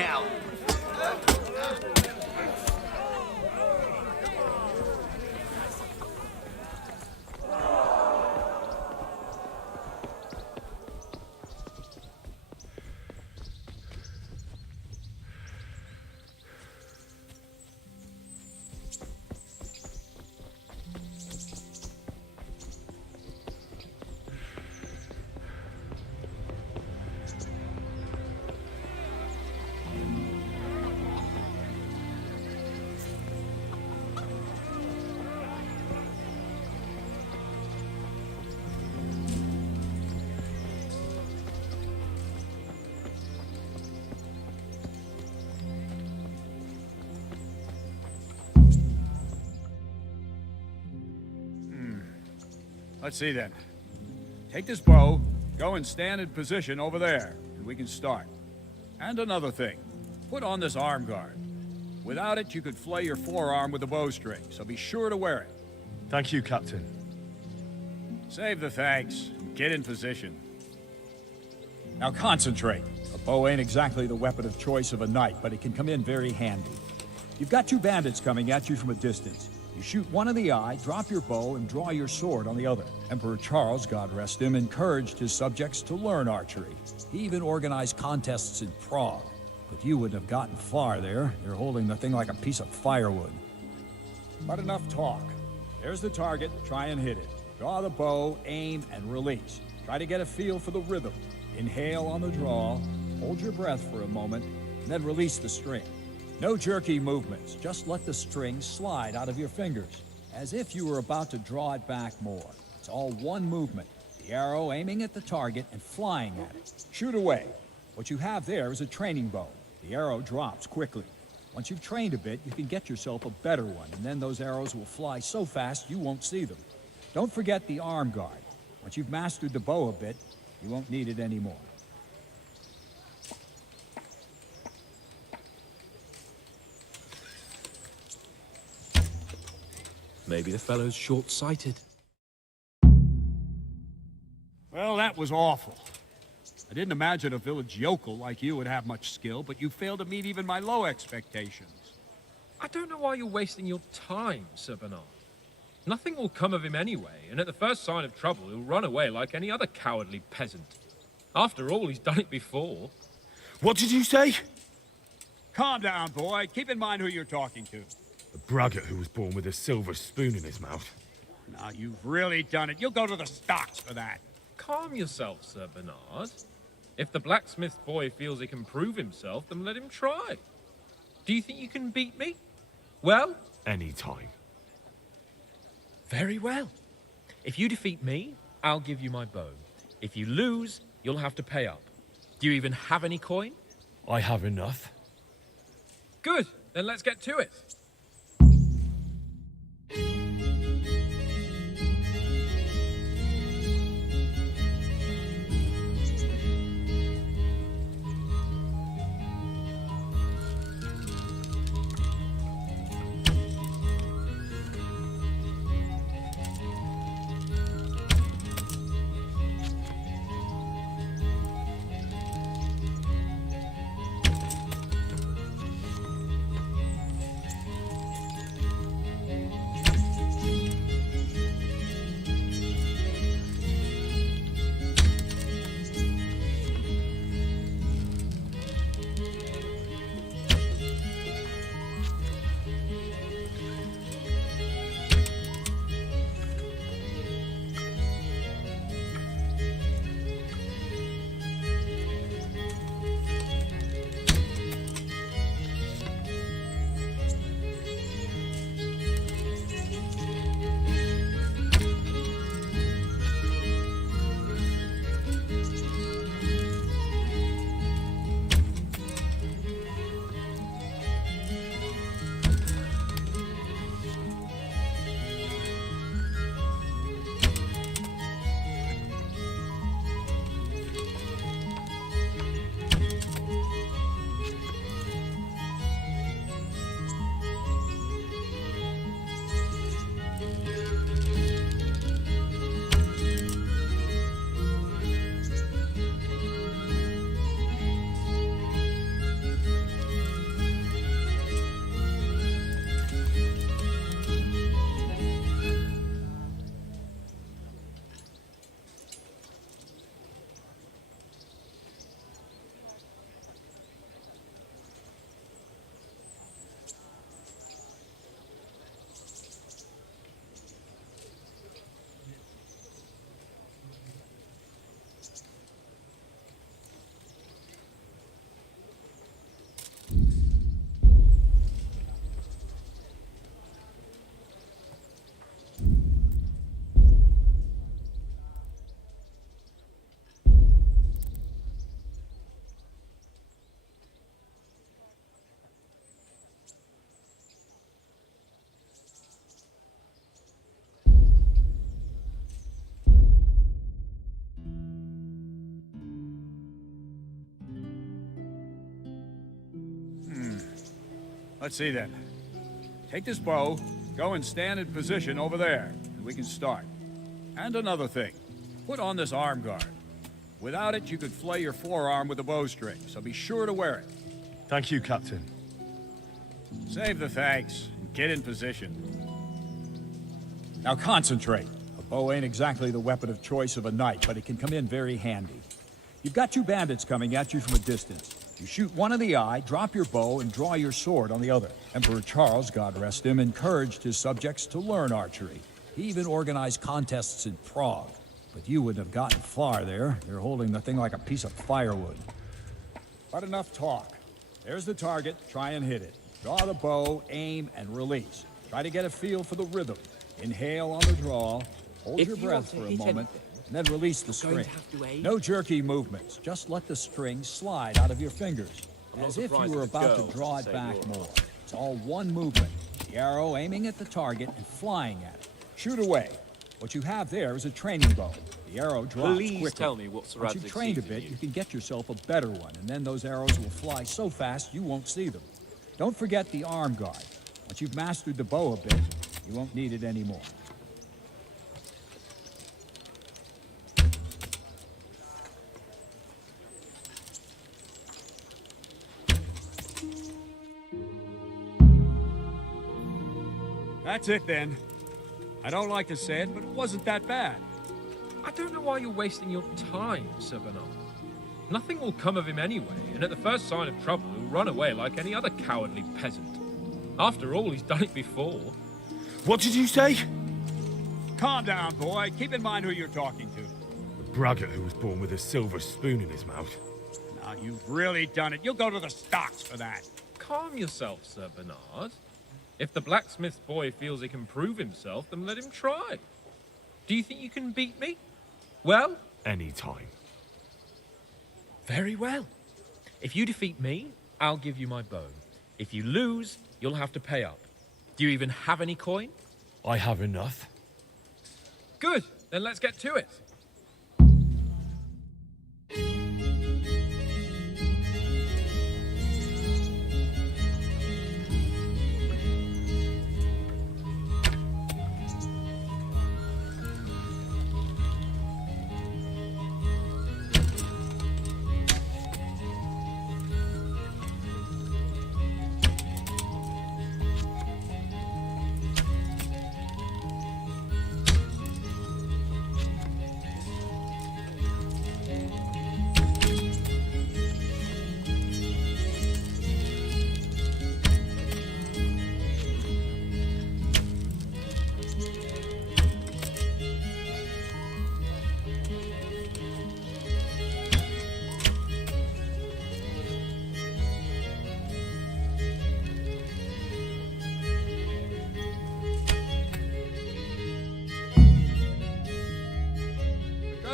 hell. Let's see then. Take this bow, go and stand in position over there, and we can start. And another thing, put on this arm guard. Without it, you could flay your forearm with a bowstring, so be sure to wear it. Thank you, Captain. Save the thanks. Get in position. Now concentrate. A bow ain't exactly the weapon of choice of a knight, but it can come in very handy. You've got two bandits coming at you from a distance. You shoot one in the eye, drop your bow, and draw your sword on the other. Emperor Charles, God rest him, encouraged his subjects to learn archery. He even organized contests in Prague. But you wouldn't have gotten far there. You're holding the thing like a piece of firewood. But enough talk. There's the target. Try and hit it. Draw the bow, aim, and release. Try to get a feel for the rhythm. Inhale on the draw, hold your breath for a moment, and then release the string. No jerky movements, just let the string slide out of your fingers, as if you were about to draw it back more. It's all one movement, the arrow aiming at the target and flying at it. Shoot away. What you have there is a training bow. The arrow drops quickly. Once you've trained a bit, you can get yourself a better one, and then those arrows will fly so fast you won't see them. Don't forget the arm guard. Once you've mastered the bow a bit, you won't need it anymore. Maybe the fellow's short-sighted. Well, that was awful. I didn't imagine a village yokel like you would have much skill, but you failed to meet even my low expectations. I don't know why you're wasting your time, Sir Bernard. Nothing will come of him anyway, and at the first sign of trouble, he'll run away like any other cowardly peasant. After all, he's done it before. What did you say? Calm down, boy. Keep in mind who you're talking to. A braggart who was born with a silver spoon in his mouth. Now, you've really done it. You'll go to the stocks for that. Calm yourself, Sir Bernard. If the blacksmith boy feels he can prove himself, then let him try. Do you think you can beat me? Well? Any time. Very well. If you defeat me, I'll give you my bow. If you lose, you'll have to pay up. Do you even have any coin? I have enough. Good. Then let's get to it. Let's see then. Take this bow, go and stand in position over there, and we can start. And another thing, put on this arm guard. Without it, you could flay your forearm with a bowstring, so be sure to wear it. Thank you, Captain. Save the thanks, and get in position. Now concentrate. A bow ain't exactly the weapon of choice of a knight, but it can come in very handy. You've got two bandits coming at you from a distance. You shoot one in the eye, drop your bow, and draw your sword on the other. Emperor Charles, God rest him, encouraged his subjects to learn archery. He even organized contests in Prague. But you wouldn't have gotten far there. You're holding the thing like a piece of firewood. But enough talk. There's the target. Try and hit it. Draw the bow, aim, and release. Try to get a feel for the rhythm. Inhale on the draw. Hold your breath for a moment. And then release the string. No jerky movements. Just let the string slide out of your fingers. As if you were about to draw it back more. It's all one movement. The arrow aiming at the target and flying at it. Shoot away. What you have there is a training bow. The arrow drops quickly. Please tell me what Sir Once you've trained a bit, you can get yourself a better one, and then those arrows will fly so fast you won't see them. Don't forget the arm guard. Once you've mastered the bow a bit, you won't need it anymore. That's it then. I don't like to say it, but it wasn't that bad. I don't know why you're wasting your time, Sir Bernard. Nothing will come of him anyway, and at the first sign of trouble, he'll run away like any other cowardly peasant. After all, he's done it before. What did you say? Calm down, boy. Keep in mind who you're talking to. The braggart who was born with a silver spoon in his mouth. Now, you've really done it. You'll go to the stocks for that. Calm yourself, Sir Bernard. If the blacksmith's boy feels he can prove himself, then let him try. Do you think you can beat me? Well? Any time. Very well. If you defeat me, I'll give you my bow. If you lose, you'll have to pay up. Do you even have any coin? I have enough. Good. Then let's get to it.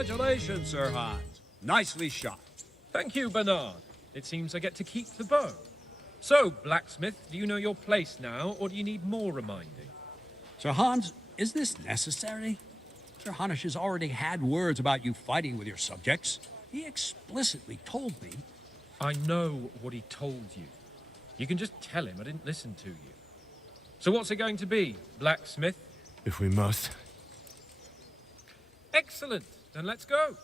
Congratulations, Sir Hans. Nicely shot. Thank you, Bernard. It seems I get to keep the bow. So, blacksmith, do you know your place now, or do you need more reminding? Sir Hans, is this necessary? Sir Hanush has already had words about you fighting with your subjects. He explicitly told me. I know what he told you. You can just tell him I didn't listen to you. So what's it going to be, blacksmith? If we must. Excellent. Then let's go.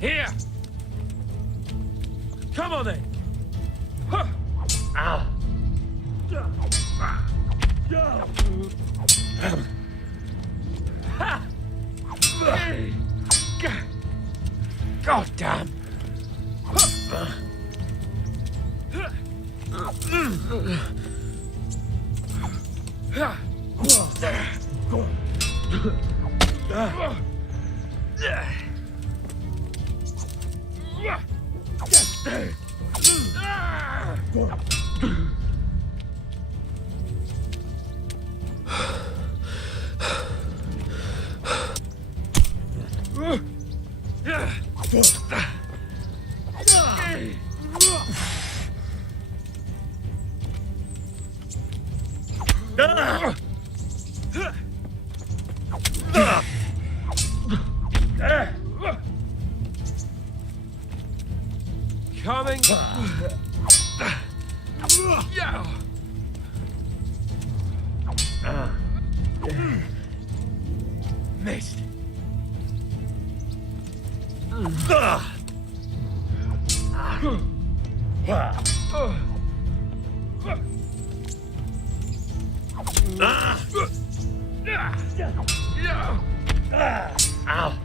Here. Come on then. God damn. coming. Yeah. Missed. Ow.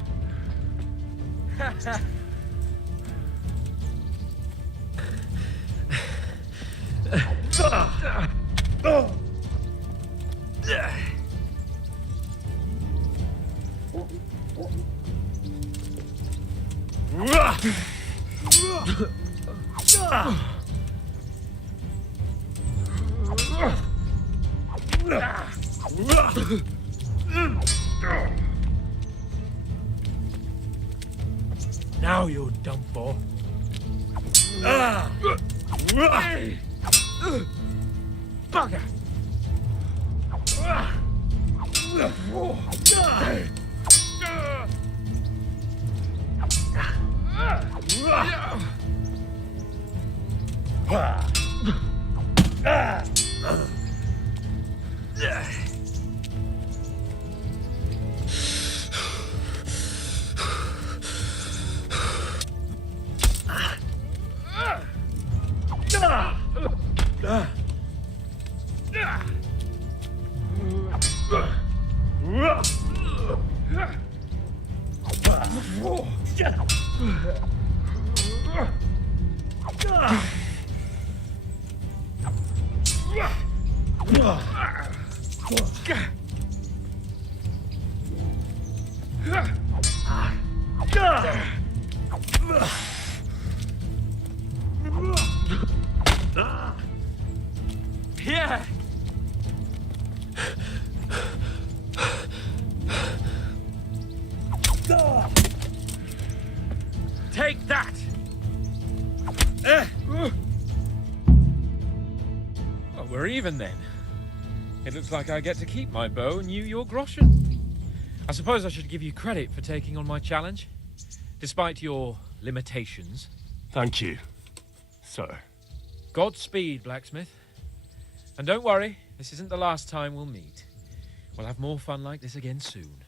Now, you dumb boy. Bugger! Yeah. Take that. Well, we're even then. It looks like I get to keep my bow and you your groschen. I suppose I should give you credit for taking on my challenge, despite your limitations. Thank you, sir. Godspeed, blacksmith. And don't worry, this isn't the last time we'll meet. We'll have more fun like this again soon.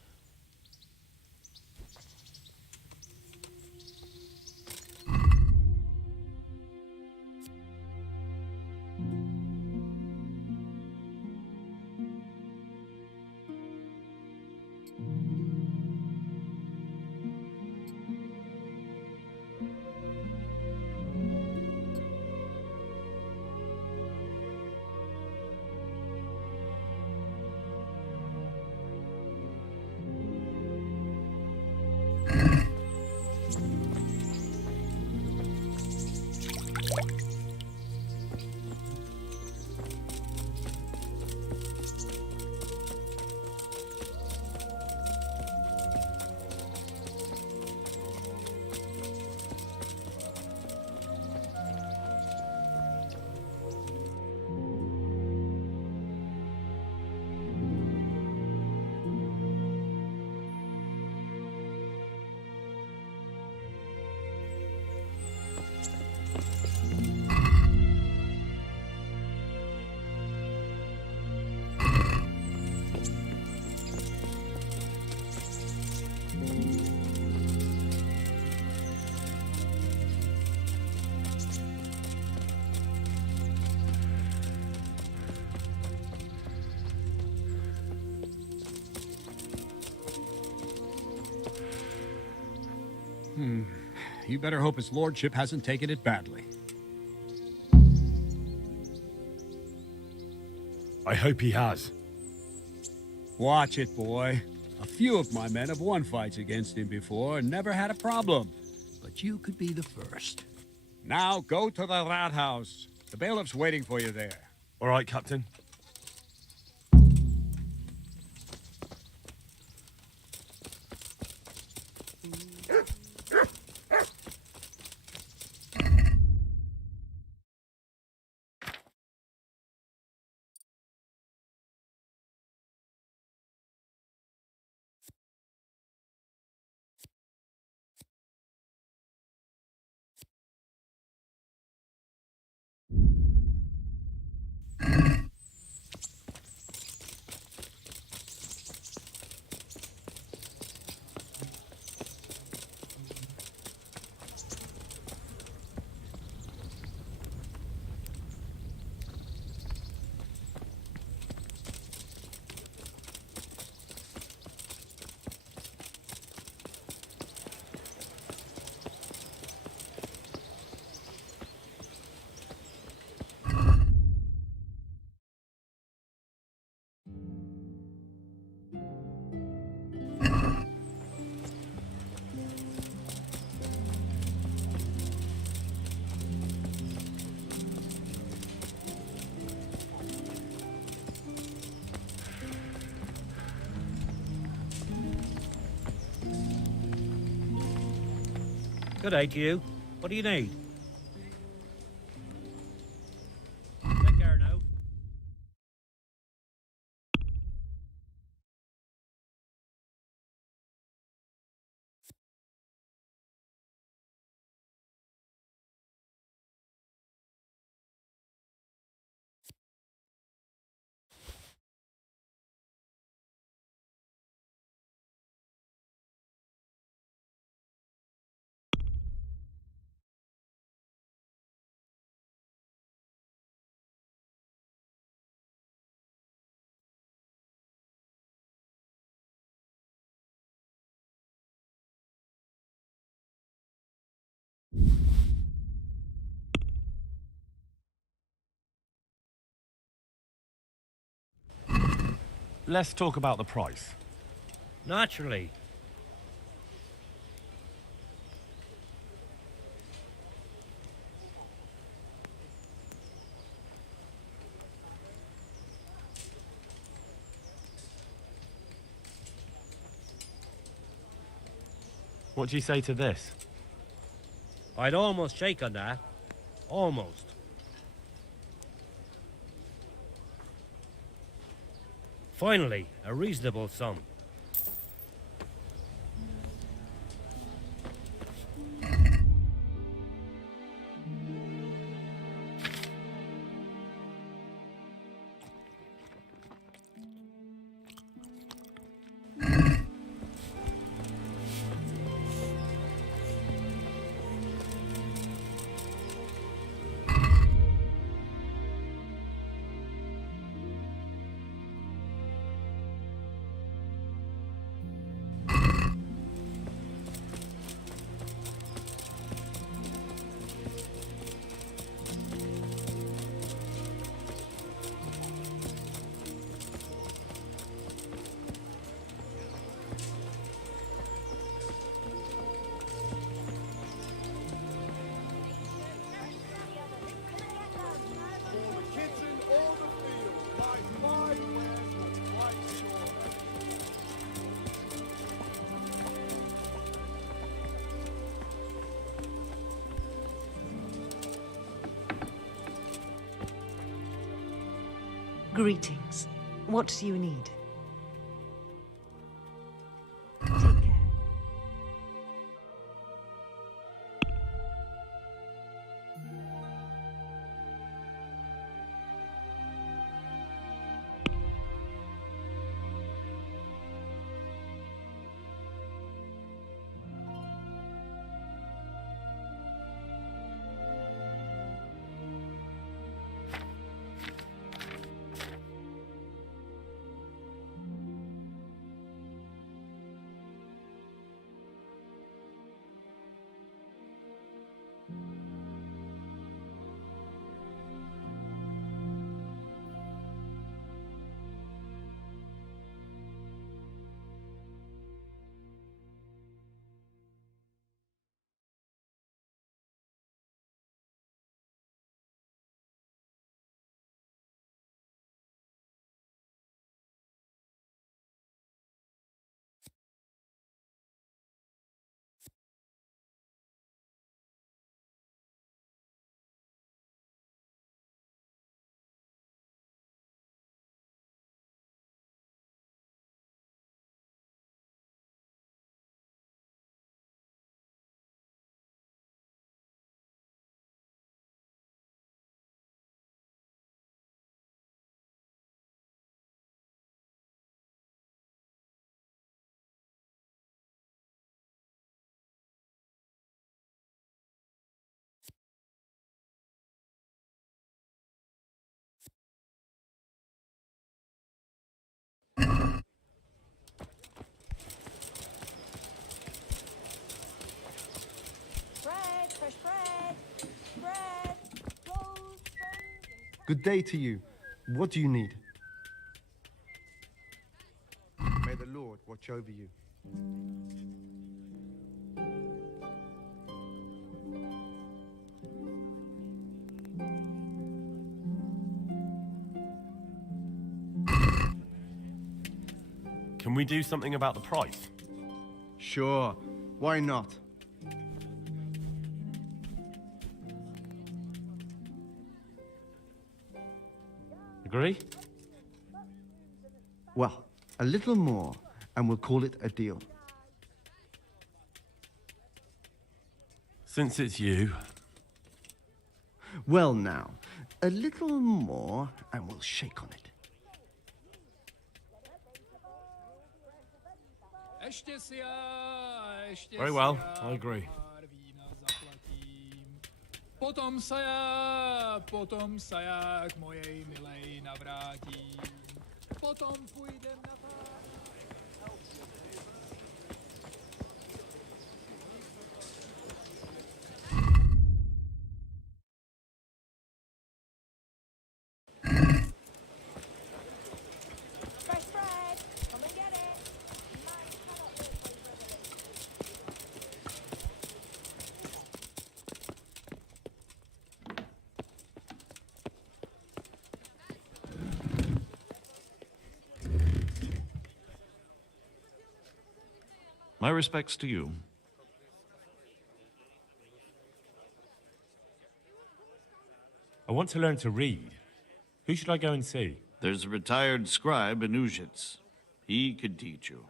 You better hope his lordship hasn't taken it badly. I hope he has. Watch it, boy. A few of my men have won fights against him before and never had a problem. But you could be the first. Now go to the rat house. The bailiff's waiting for you there. All right, Captain. Good day to you. What do you need? Take care now. Let's talk about the price. Naturally. What do you say to this? I'd almost shake on that. Almost. Finally, a reasonable sum. Greetings. What do you need? Good day to you. What do you need? May the Lord watch over you. Can we do something about the price? Sure. Why not? Agree? Well, a little more, and we'll call it a deal. Since it's you. Well now, a little more, and we'll shake on it. Very well, I agree. Potom se já k mojej milej navrátím. Potom půjdem na My respects to you. I want to learn to read. Who should I go and see? There's a retired scribe in Uzhitz. He could teach you.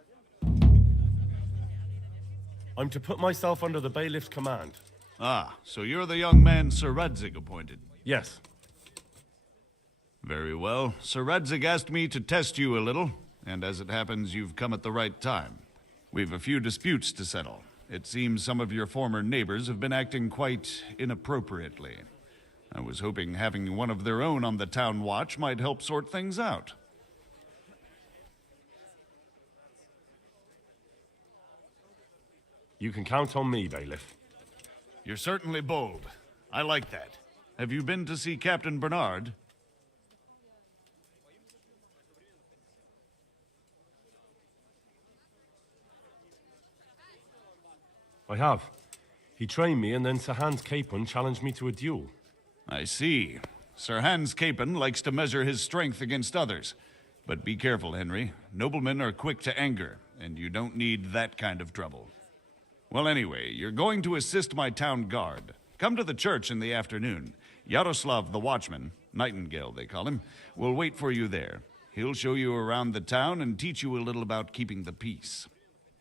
I'm to put myself under the bailiff's command. Ah, so you're the young man Sir Radzig appointed? Yes. Very well. Sir Radzig asked me to test you a little, and as it happens, you've come at the right time. We've a few disputes to settle. It seems some of your former neighbors have been acting quite inappropriately. I was hoping having one of their own on the town watch might help sort things out. You can count on me, bailiff. You're certainly bold. I like that. Have you been to see Captain Bernard? I have. He trained me, and then Sir Hans Capon challenged me to a duel. I see. Sir Hans Capon likes to measure his strength against others. But be careful, Henry. Noblemen are quick to anger, and you don't need that kind of trouble. Well, anyway, you're going to assist my town guard. Come to the church in the afternoon. Yaroslav the watchman, Nightingale they call him, will wait for you there. He'll show you around the town and teach you a little about keeping the peace.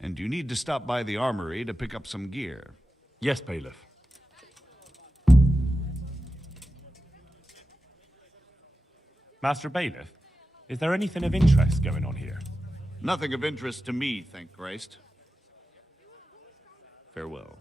And you need to stop by the armory to pick up some gear. Yes, bailiff. Master Bailiff, is there anything of interest going on here? Nothing of interest to me, thank Christ. Farewell.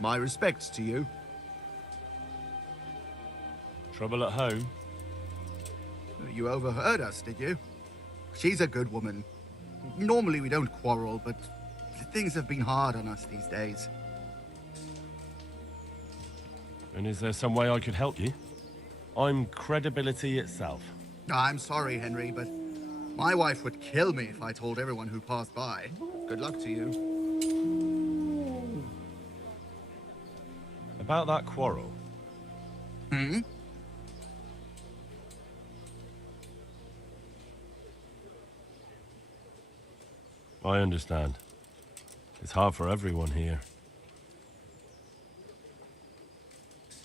My respects to you. Trouble at home? You overheard us, did you? She's a good woman. Normally we don't quarrel, but Things have been hard on us these days. And is there some way I could help you? I'm credibility itself. I'm sorry, Henry, but my wife would kill me if I told everyone who passed by. Good luck to you. About that quarrel. Hmm? I understand. It's hard for everyone here.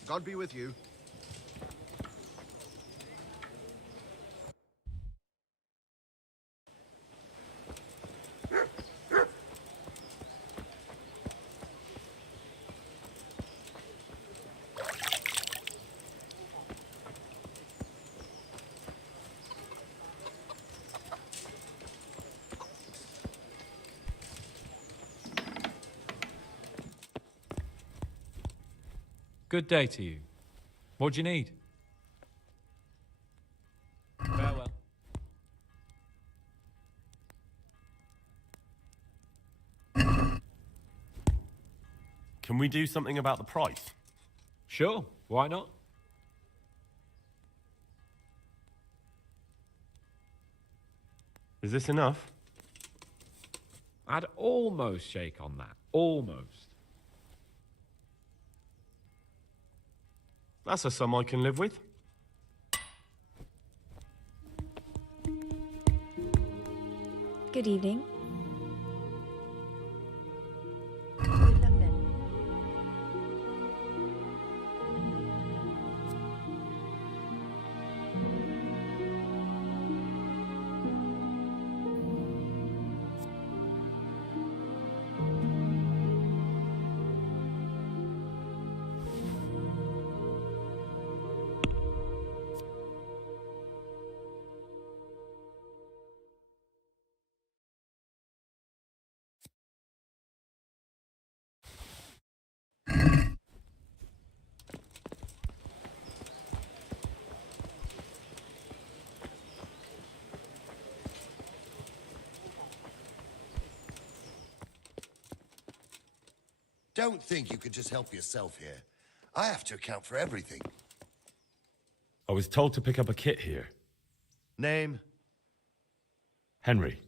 God be with you. Good day to you. What do you need? Farewell. Can we do something about the price? Sure, why not? Is this enough? I'd almost shake on that. Almost. That's a sum I can live with. Good evening. Don't think you could just help yourself here. I have to account for everything. I was told to pick up a kit here. Name? Henry.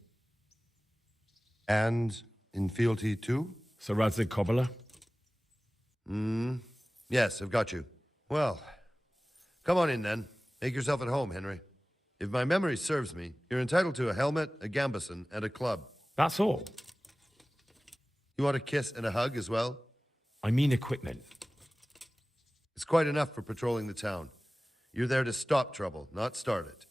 And in fealty too? Sir Radzig Cobbler. Yes, I've got you. Well, come on in then. Make yourself at home, Henry. If my memory serves me, you're entitled to a helmet, a gambeson, and a club. That's all. You want a kiss and a hug as well? I mean equipment. It's quite enough for patrolling the town. You're there to stop trouble, not start it.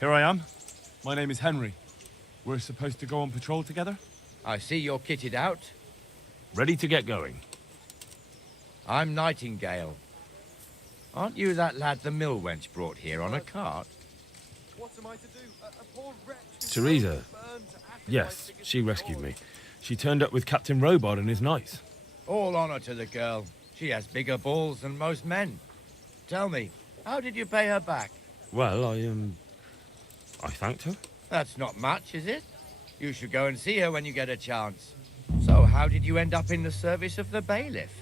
Here I am. My name is Henry. We're supposed to go on patrol together? I see you're kitted out. Ready to get going. I'm Nightingale. Aren't you that lad the mill wench brought here on a cart? What am I to do? A poor wretch Teresa. Yes, she rescued me. She turned up with Captain Robard and his knights. All honor to the girl. She has bigger balls than most men. Tell me, how did you pay her back? Well, I thanked her. That's not much, is it? You should go and see her when you get a chance. So, how did you end up in the service of the bailiff?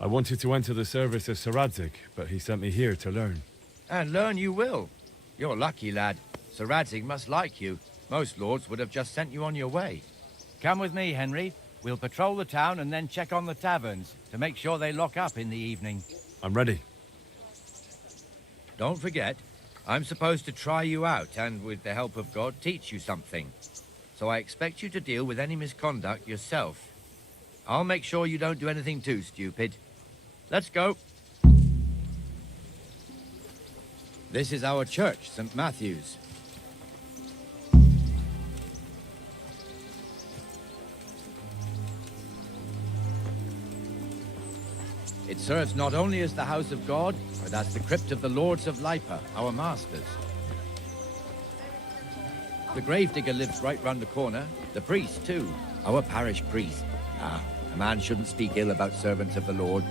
I wanted to enter the service of Sir Radzig, but he sent me here to learn. And learn you will. You're lucky, lad. Sir Radzig must like you. Most lords would have just sent you on your way. Come with me, Henry. We'll patrol the town and then check on the taverns to make sure they lock up in the evening. I'm ready. Don't forget, I'm supposed to try you out and, with the help of God, teach you something. So I expect you to deal with any misconduct yourself. I'll make sure you don't do anything too stupid. Let's go. This is our church, St. Matthew's. It serves not only as the house of God, but as the crypt of the lords of Lipa, our masters. The gravedigger lives right round the corner. The priest, too. Our parish priest. Ah, a man shouldn't speak ill about servants of the Lord.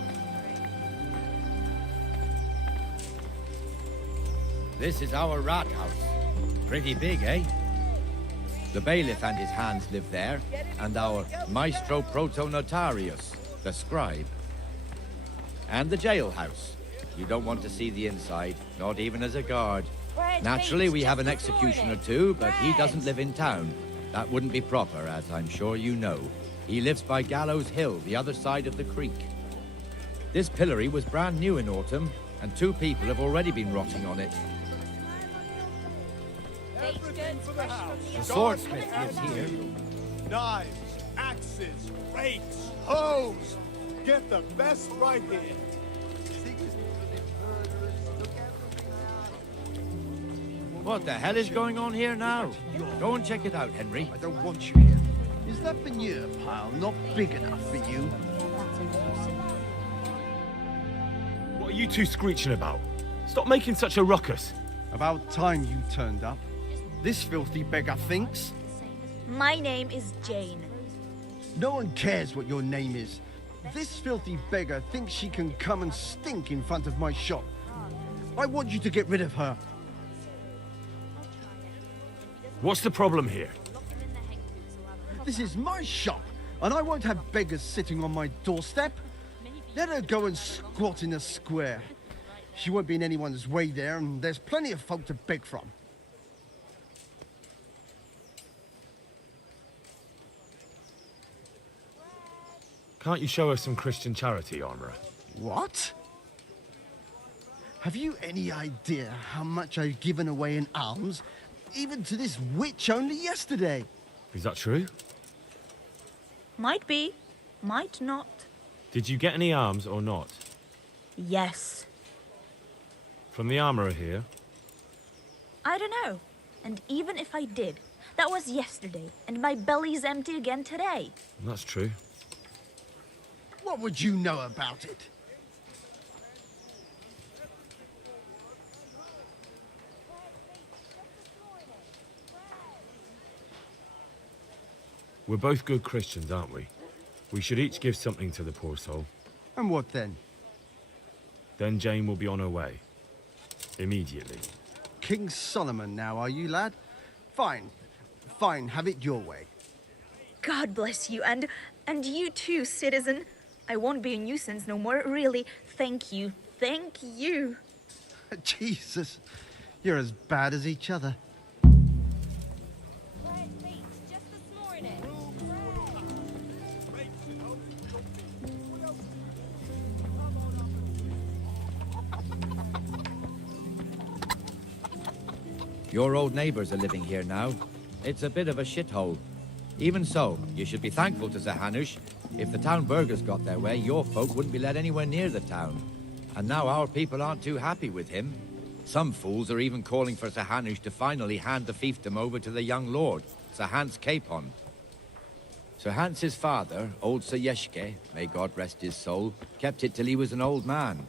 This is our rat house. Pretty big, eh? The bailiff and his hands live there, and our maestro protonotarius, the scribe. And the jailhouse. You don't want to see the inside, not even as a guard. Naturally, we have an executioner too, but he doesn't live in town. That wouldn't be proper, as I'm sure you know. He lives by Gallows Hill, the other side of the creek. This pillory was brand new in autumn, and 2 people have already been rotting on it. The swordsmith lives here. Knives, axes, rakes, hoes. Get the best right here. What the hell is going on here now? Go and check it out, Henry. I don't want you here. Is that manure pile not big enough for you? What are you two screeching about? Stop making such a ruckus. About time you turned up. This filthy beggar thinks. My name is Jane. No one cares what your name is. This filthy beggar thinks she can come and stink in front of my shop. I want you to get rid of her. What's the problem here? This is my shop, and I won't have beggars sitting on my doorstep. Let her go and squat in a square. She won't be in anyone's way there, and there's plenty of folk to beg from. Can't you show us some Christian charity, Armourer? What? Have you any idea how much I've given away in alms, even to this witch only yesterday? Is that true? Might be, might not. Did you get any alms or not? Yes. From the Armourer here? I don't know. And even if I did, that was yesterday, and my belly's empty again today. That's true. What would you know about it? We're both good Christians, aren't we? We should each give something to the poor soul. And what then? Then Jane will be on her way. Immediately. King Solomon now, are you, lad? Fine. Fine, have it your way. God bless you, and you too, citizen. I won't be a nuisance no more, really. Thank you. Thank you. Jesus, you're as bad as each other. Your old neighbors are living here now. It's a bit of a shithole. Even so, you should be thankful to Zahanush. If the town burghers got their way, your folk wouldn't be let anywhere near the town. And now our people aren't too happy with him. Some fools are even calling for Sir Hanush to finally hand the fiefdom over to the young lord, Sir Hans Capon. Sir Hans's father, old Sir Yeshke, may God rest his soul, kept it till he was an old man.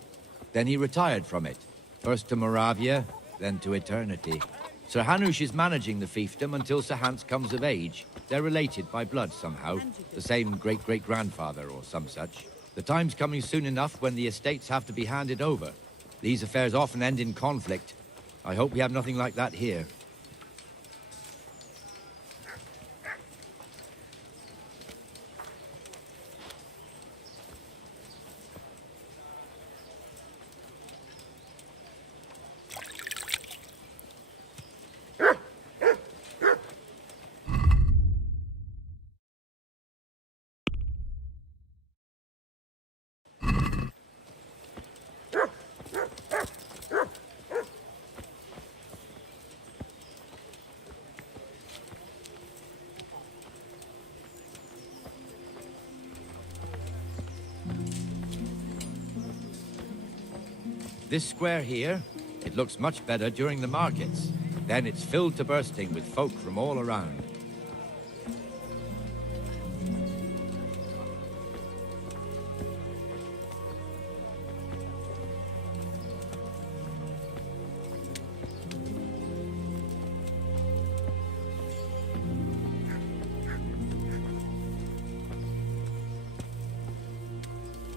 Then he retired from it, first to Moravia, then to eternity. Sir Hanush is managing the fiefdom until Sir Hans comes of age. They're related by blood somehow, the same great-great-grandfather or some such. The time's coming soon enough when the estates have to be handed over. These affairs often end in conflict. I hope we have nothing like that here. This square here, it looks much better during the markets. Then it's filled to bursting with folk from all around.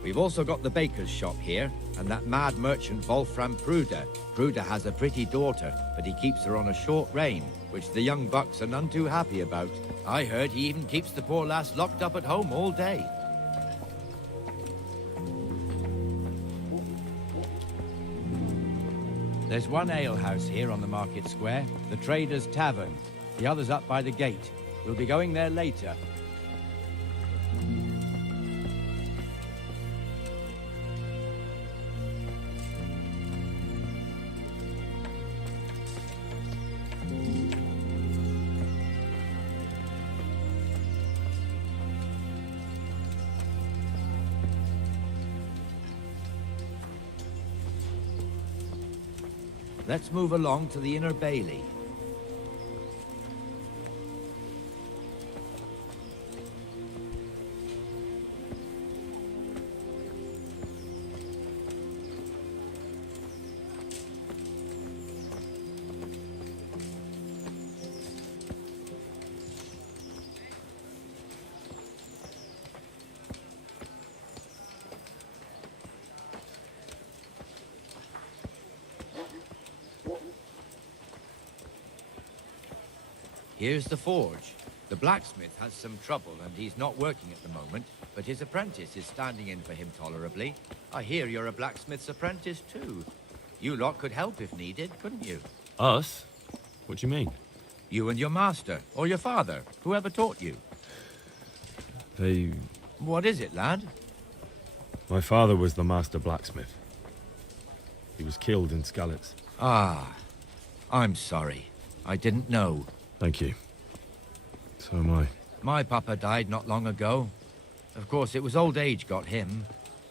We've also got the baker's shop here, and that mad merchant Wolfram Pruder. Pruder has a pretty daughter, but he keeps her on a short rein, which the young bucks are none too happy about. I heard he even keeps the poor lass locked up at home all day. There's one alehouse here on the market square, the Trader's Tavern. The other's up by the gate. We'll be going there later. Let's move along to the Inner Bailey. Here's the forge. The blacksmith has some trouble and he's not working at the moment, but his apprentice is standing in for him tolerably. I hear you're a blacksmith's apprentice too. You lot could help if needed, couldn't you? Us? What do you mean? You and your master, or your father, whoever taught you. They... What is it, lad? My father was the master blacksmith. He was killed in Skalitz. Ah, I'm sorry. I didn't know. Thank you. So am I. My papa died not long ago. Of course, it was old age got him.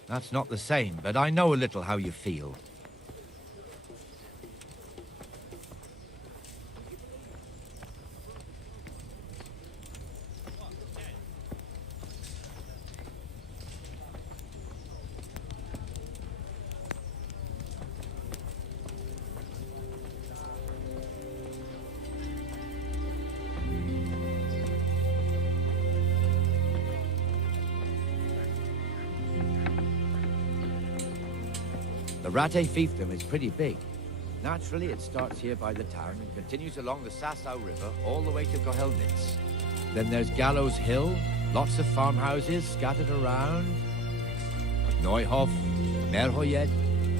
That's not the same, but I know a little how you feel. The Rattay fiefdom is pretty big. Naturally, it starts here by the town and continues along the Sasau River all the way to Kohelnitz. Then there's Gallows Hill, lots of farmhouses scattered around. Neuhof, Merhoyed.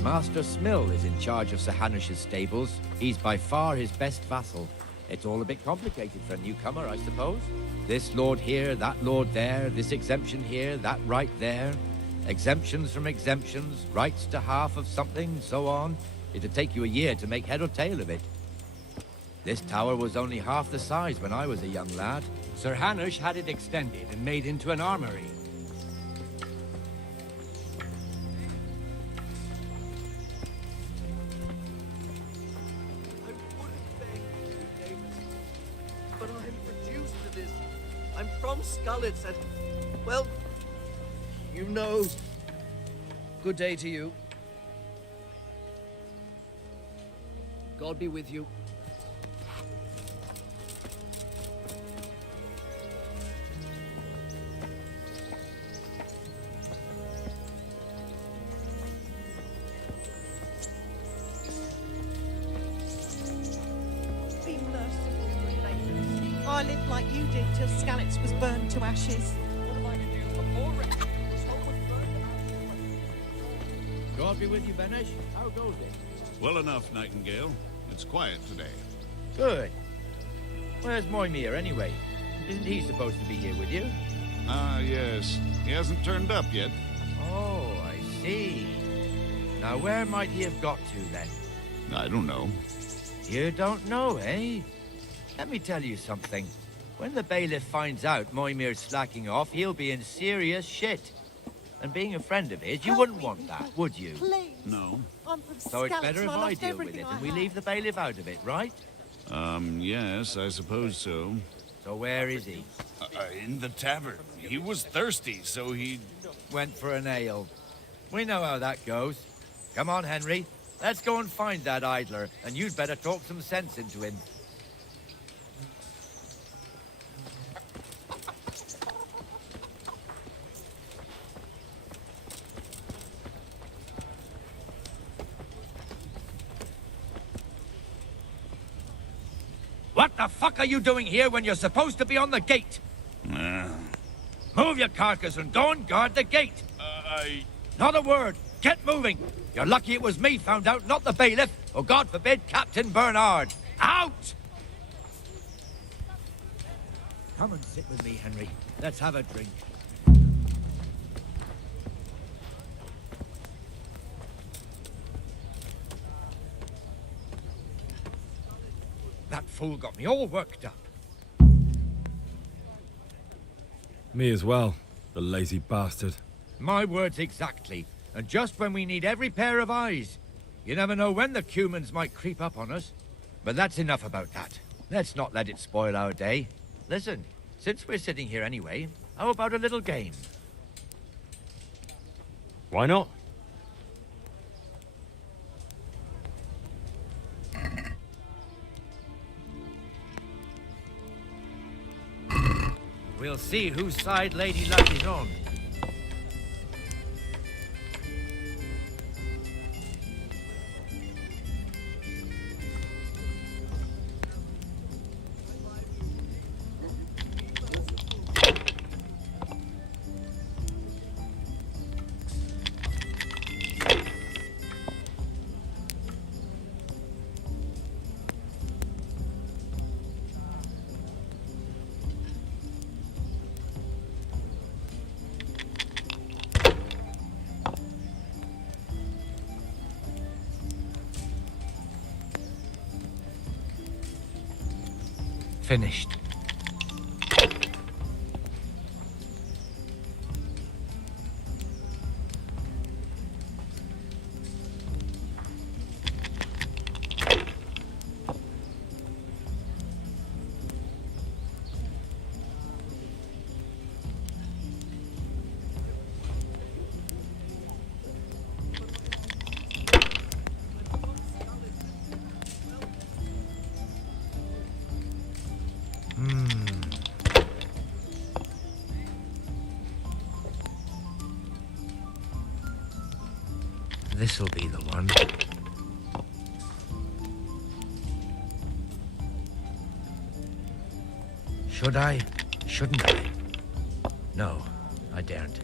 Master Smill is in charge of Sir Hanush's stables. He's by far his best vassal. It's all a bit complicated for a newcomer, I suppose. This lord here, that lord there, this exemption here, that right there. Exemptions from exemptions, rights to half of something, so on. It'd take you a year to make head or tail of it. This tower was only half the size when I was a young lad. Sir Hanush had it extended and made into an armory. from Scarlets and, well, you know. Good day to you. God be with you. Be merciful, good lady. I lived like you did till Skalitz was burned to ashes. What am I to do before God be with you, Benesh. How goes it? Well enough, Nightingale. It's quiet today. Good. Where's Moimir, anyway? Isn't he supposed to be here with you? Ah, yes. He hasn't turned up yet. Oh, I see. Now, where might he have got to, then? I don't know. You don't know, eh? Let me tell you something. When the bailiff finds out Moimir's slacking off, he'll be in serious shit. And being a friend of his, you wouldn't want that, would you? Please. No. I'm from So it's Scouts better if and I I lost deal with everything it I and we had. leave the bailiff out of it, right? Yes, I suppose so. So where is he? In the tavern. He was thirsty, so he... Went for an ale. We know how that goes. Come on, Henry. Let's go and find that idler, and you'd better talk some sense into him. What the fuck are you doing here when you're supposed to be on the gate? Move your carcass and go and guard the gate. Not a word. Get moving. You're lucky it was me found out, not the bailiff, or God forbid, Captain Bernard. Out! Come and sit with me, Henry. Let's have a drink. That fool got me all worked up. Me as well, the lazy bastard. My words exactly. And just when we need every pair of eyes. You never know when the Cumans might creep up on us. But that's enough about that. Let's not let it spoil our day. Listen, since we're sitting here anyway, how about a little game? Why not? We'll see whose side Lady Luck is on. Finished. This'll be the one. Should I? Shouldn't I? No, I daren't.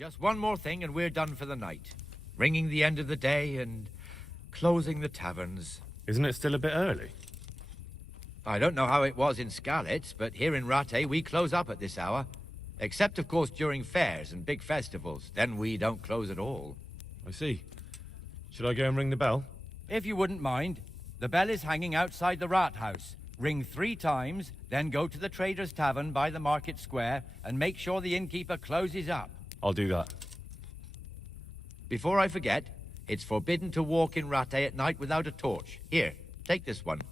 Just one more thing and we're done for the night. Ringing the end of the day and closing the taverns. Isn't it still a bit early? I don't know how it was in Skalitz, but here in Rattay we close up at this hour. Except, of course, during fairs and big festivals. Then we don't close at all. I see. Should I go and ring the bell? If you wouldn't mind. The bell is hanging outside the rat house. Ring 3 times, then go to the Trader's Tavern by the market square and make sure the innkeeper closes up. I'll do that. Before I forget, it's forbidden to walk in Rattay at night without a torch. Here, take this one.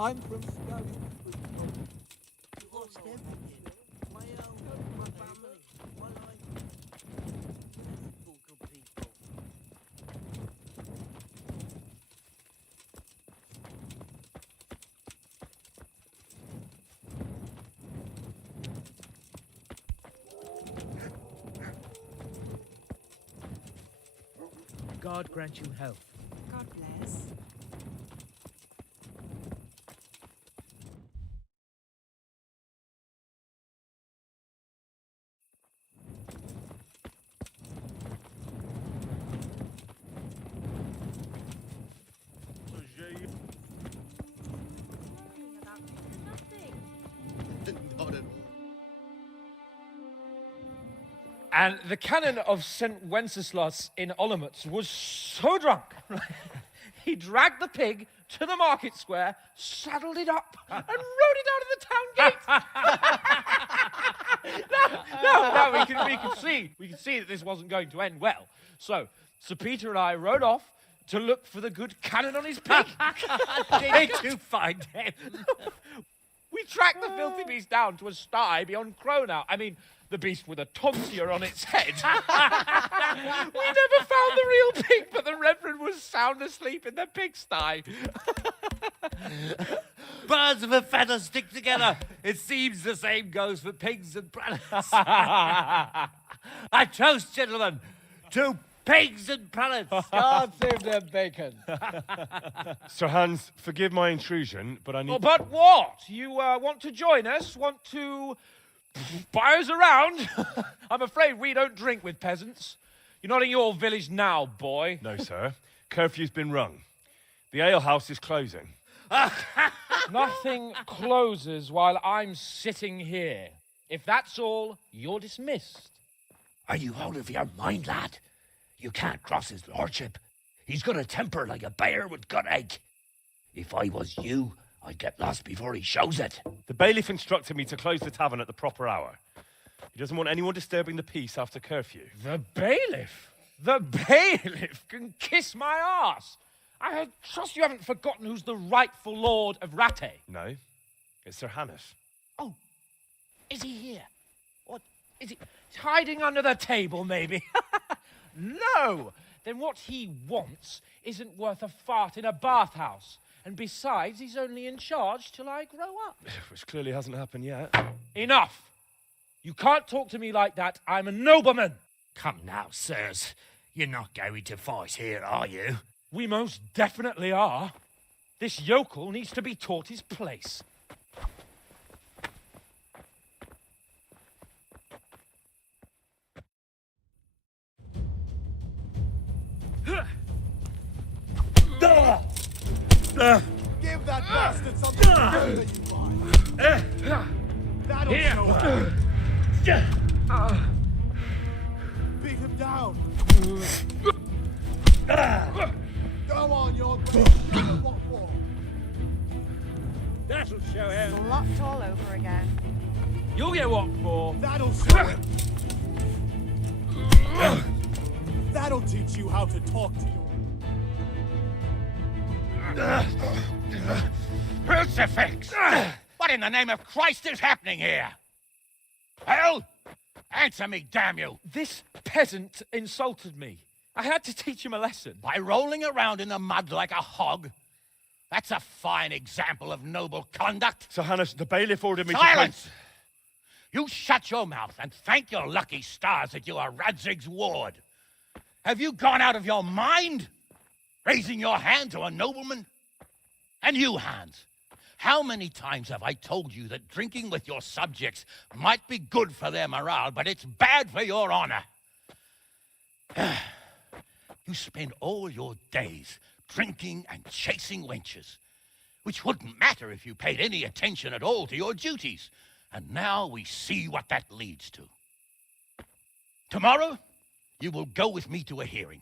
I'm from Scotland. Lost everything. My own, my family, my life. Good people. God grant you health. God bless. Not at all. And the canon of St. Wenceslas in Olomouc was so drunk, he dragged the pig to the market square, saddled it up, and rode it out of the town gate. no, we could see that this wasn't going to end well. So, Sir Peter and I rode off to look for the good canon on his pig. Did you find him? We tracked the filthy beast down to a sty beyond Cronau. I mean, the beast with a tonsure on its head. We never found the real pig, but the Reverend was sound asleep in the pigsty. Birds of a feather stick together. It seems the same goes for pigs and planets. I toast, gentlemen, to pigs and planets. God save their bacon. Sir Hans, forgive my intrusion, but I need... Oh, but what? You want to join us? Want to buy us around? I'm afraid we don't drink with peasants. You're not in your village now, boy. No, sir. Curfew's been rung. The alehouse is closing. Nothing closes while I'm sitting here. If that's all, you're dismissed. Are you out of your mind, lad? You can't cross his lordship. He's got a temper like a bear with gut ache. If I was you, I'd get lost before he shows it. The bailiff instructed me to close the tavern at the proper hour. He doesn't want anyone disturbing the peace after curfew. The bailiff? The bailiff can kiss my arse. I trust you haven't forgotten who's the rightful lord of Rattay. No, it's Sir Hannes. Oh, is he here? What, is he hiding under the table, maybe? No! Then what he wants isn't worth a fart in a bathhouse. And besides, he's only in charge till I grow up. Which clearly hasn't happened yet. Enough! You can't talk to me like that. I'm a nobleman. Come now, sirs. You're not going to fight here, are you? We most definitely are. This yokel needs to be taught his place. Give that bastard something to do, you mind. That'll show him. Beat him down. Go on, you're great. What for? That'll show him. Locked all over again. You'll get what for? That'll show him. That'll teach you how to talk to your... Crucifix! What in the name of Christ is happening here? Hell? Answer me, damn you! This peasant insulted me. I had to teach him a lesson. By rolling around in the mud like a hog? That's a fine example of noble conduct. Sir Hannes, the bailiff ordered me Silence! You shut your mouth and thank your lucky stars that you are Radzig's ward. Have you gone out of your mind? Raising your hand to a nobleman? And you, Hans, how many times have I told you that drinking with your subjects might be good for their morale, but it's bad for your honor? You spend all your days drinking and chasing wenches, which wouldn't matter if you paid any attention at all to your duties. And now we see what that leads to. Tomorrow, you will go with me to a hearing.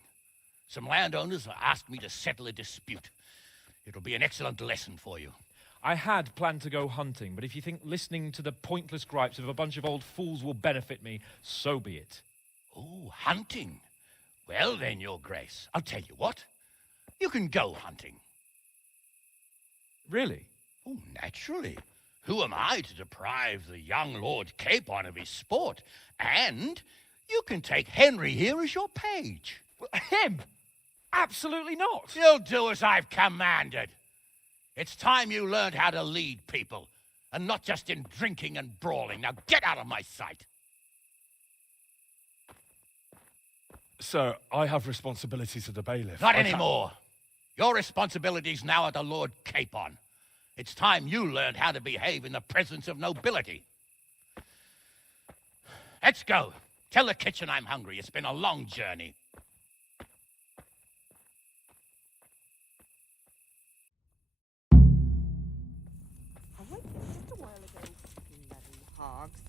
Some landowners have asked me to settle a dispute. It'll be an excellent lesson for you. I had planned to go hunting, but if you think listening to the pointless gripes of a bunch of old fools will benefit me, so be it. Oh, hunting? Well then, Your Grace, I'll tell you what. You can go hunting. Really? Oh, naturally. Who am I to deprive the young Lord Capon of his sport? And you can take Henry here as your page. Him? Absolutely not. You'll do as I've commanded. It's time you learned how to lead people, and not just in drinking and brawling. Now get out of my sight. Sir, I have responsibilities to the bailiff. Not anymore. Your responsibilities now are the Lord Capon. It's time you learned how to behave in the presence of nobility. Let's go. Tell the kitchen I'm hungry. It's been a long journey. I went there just a while ago. Bloody hogs.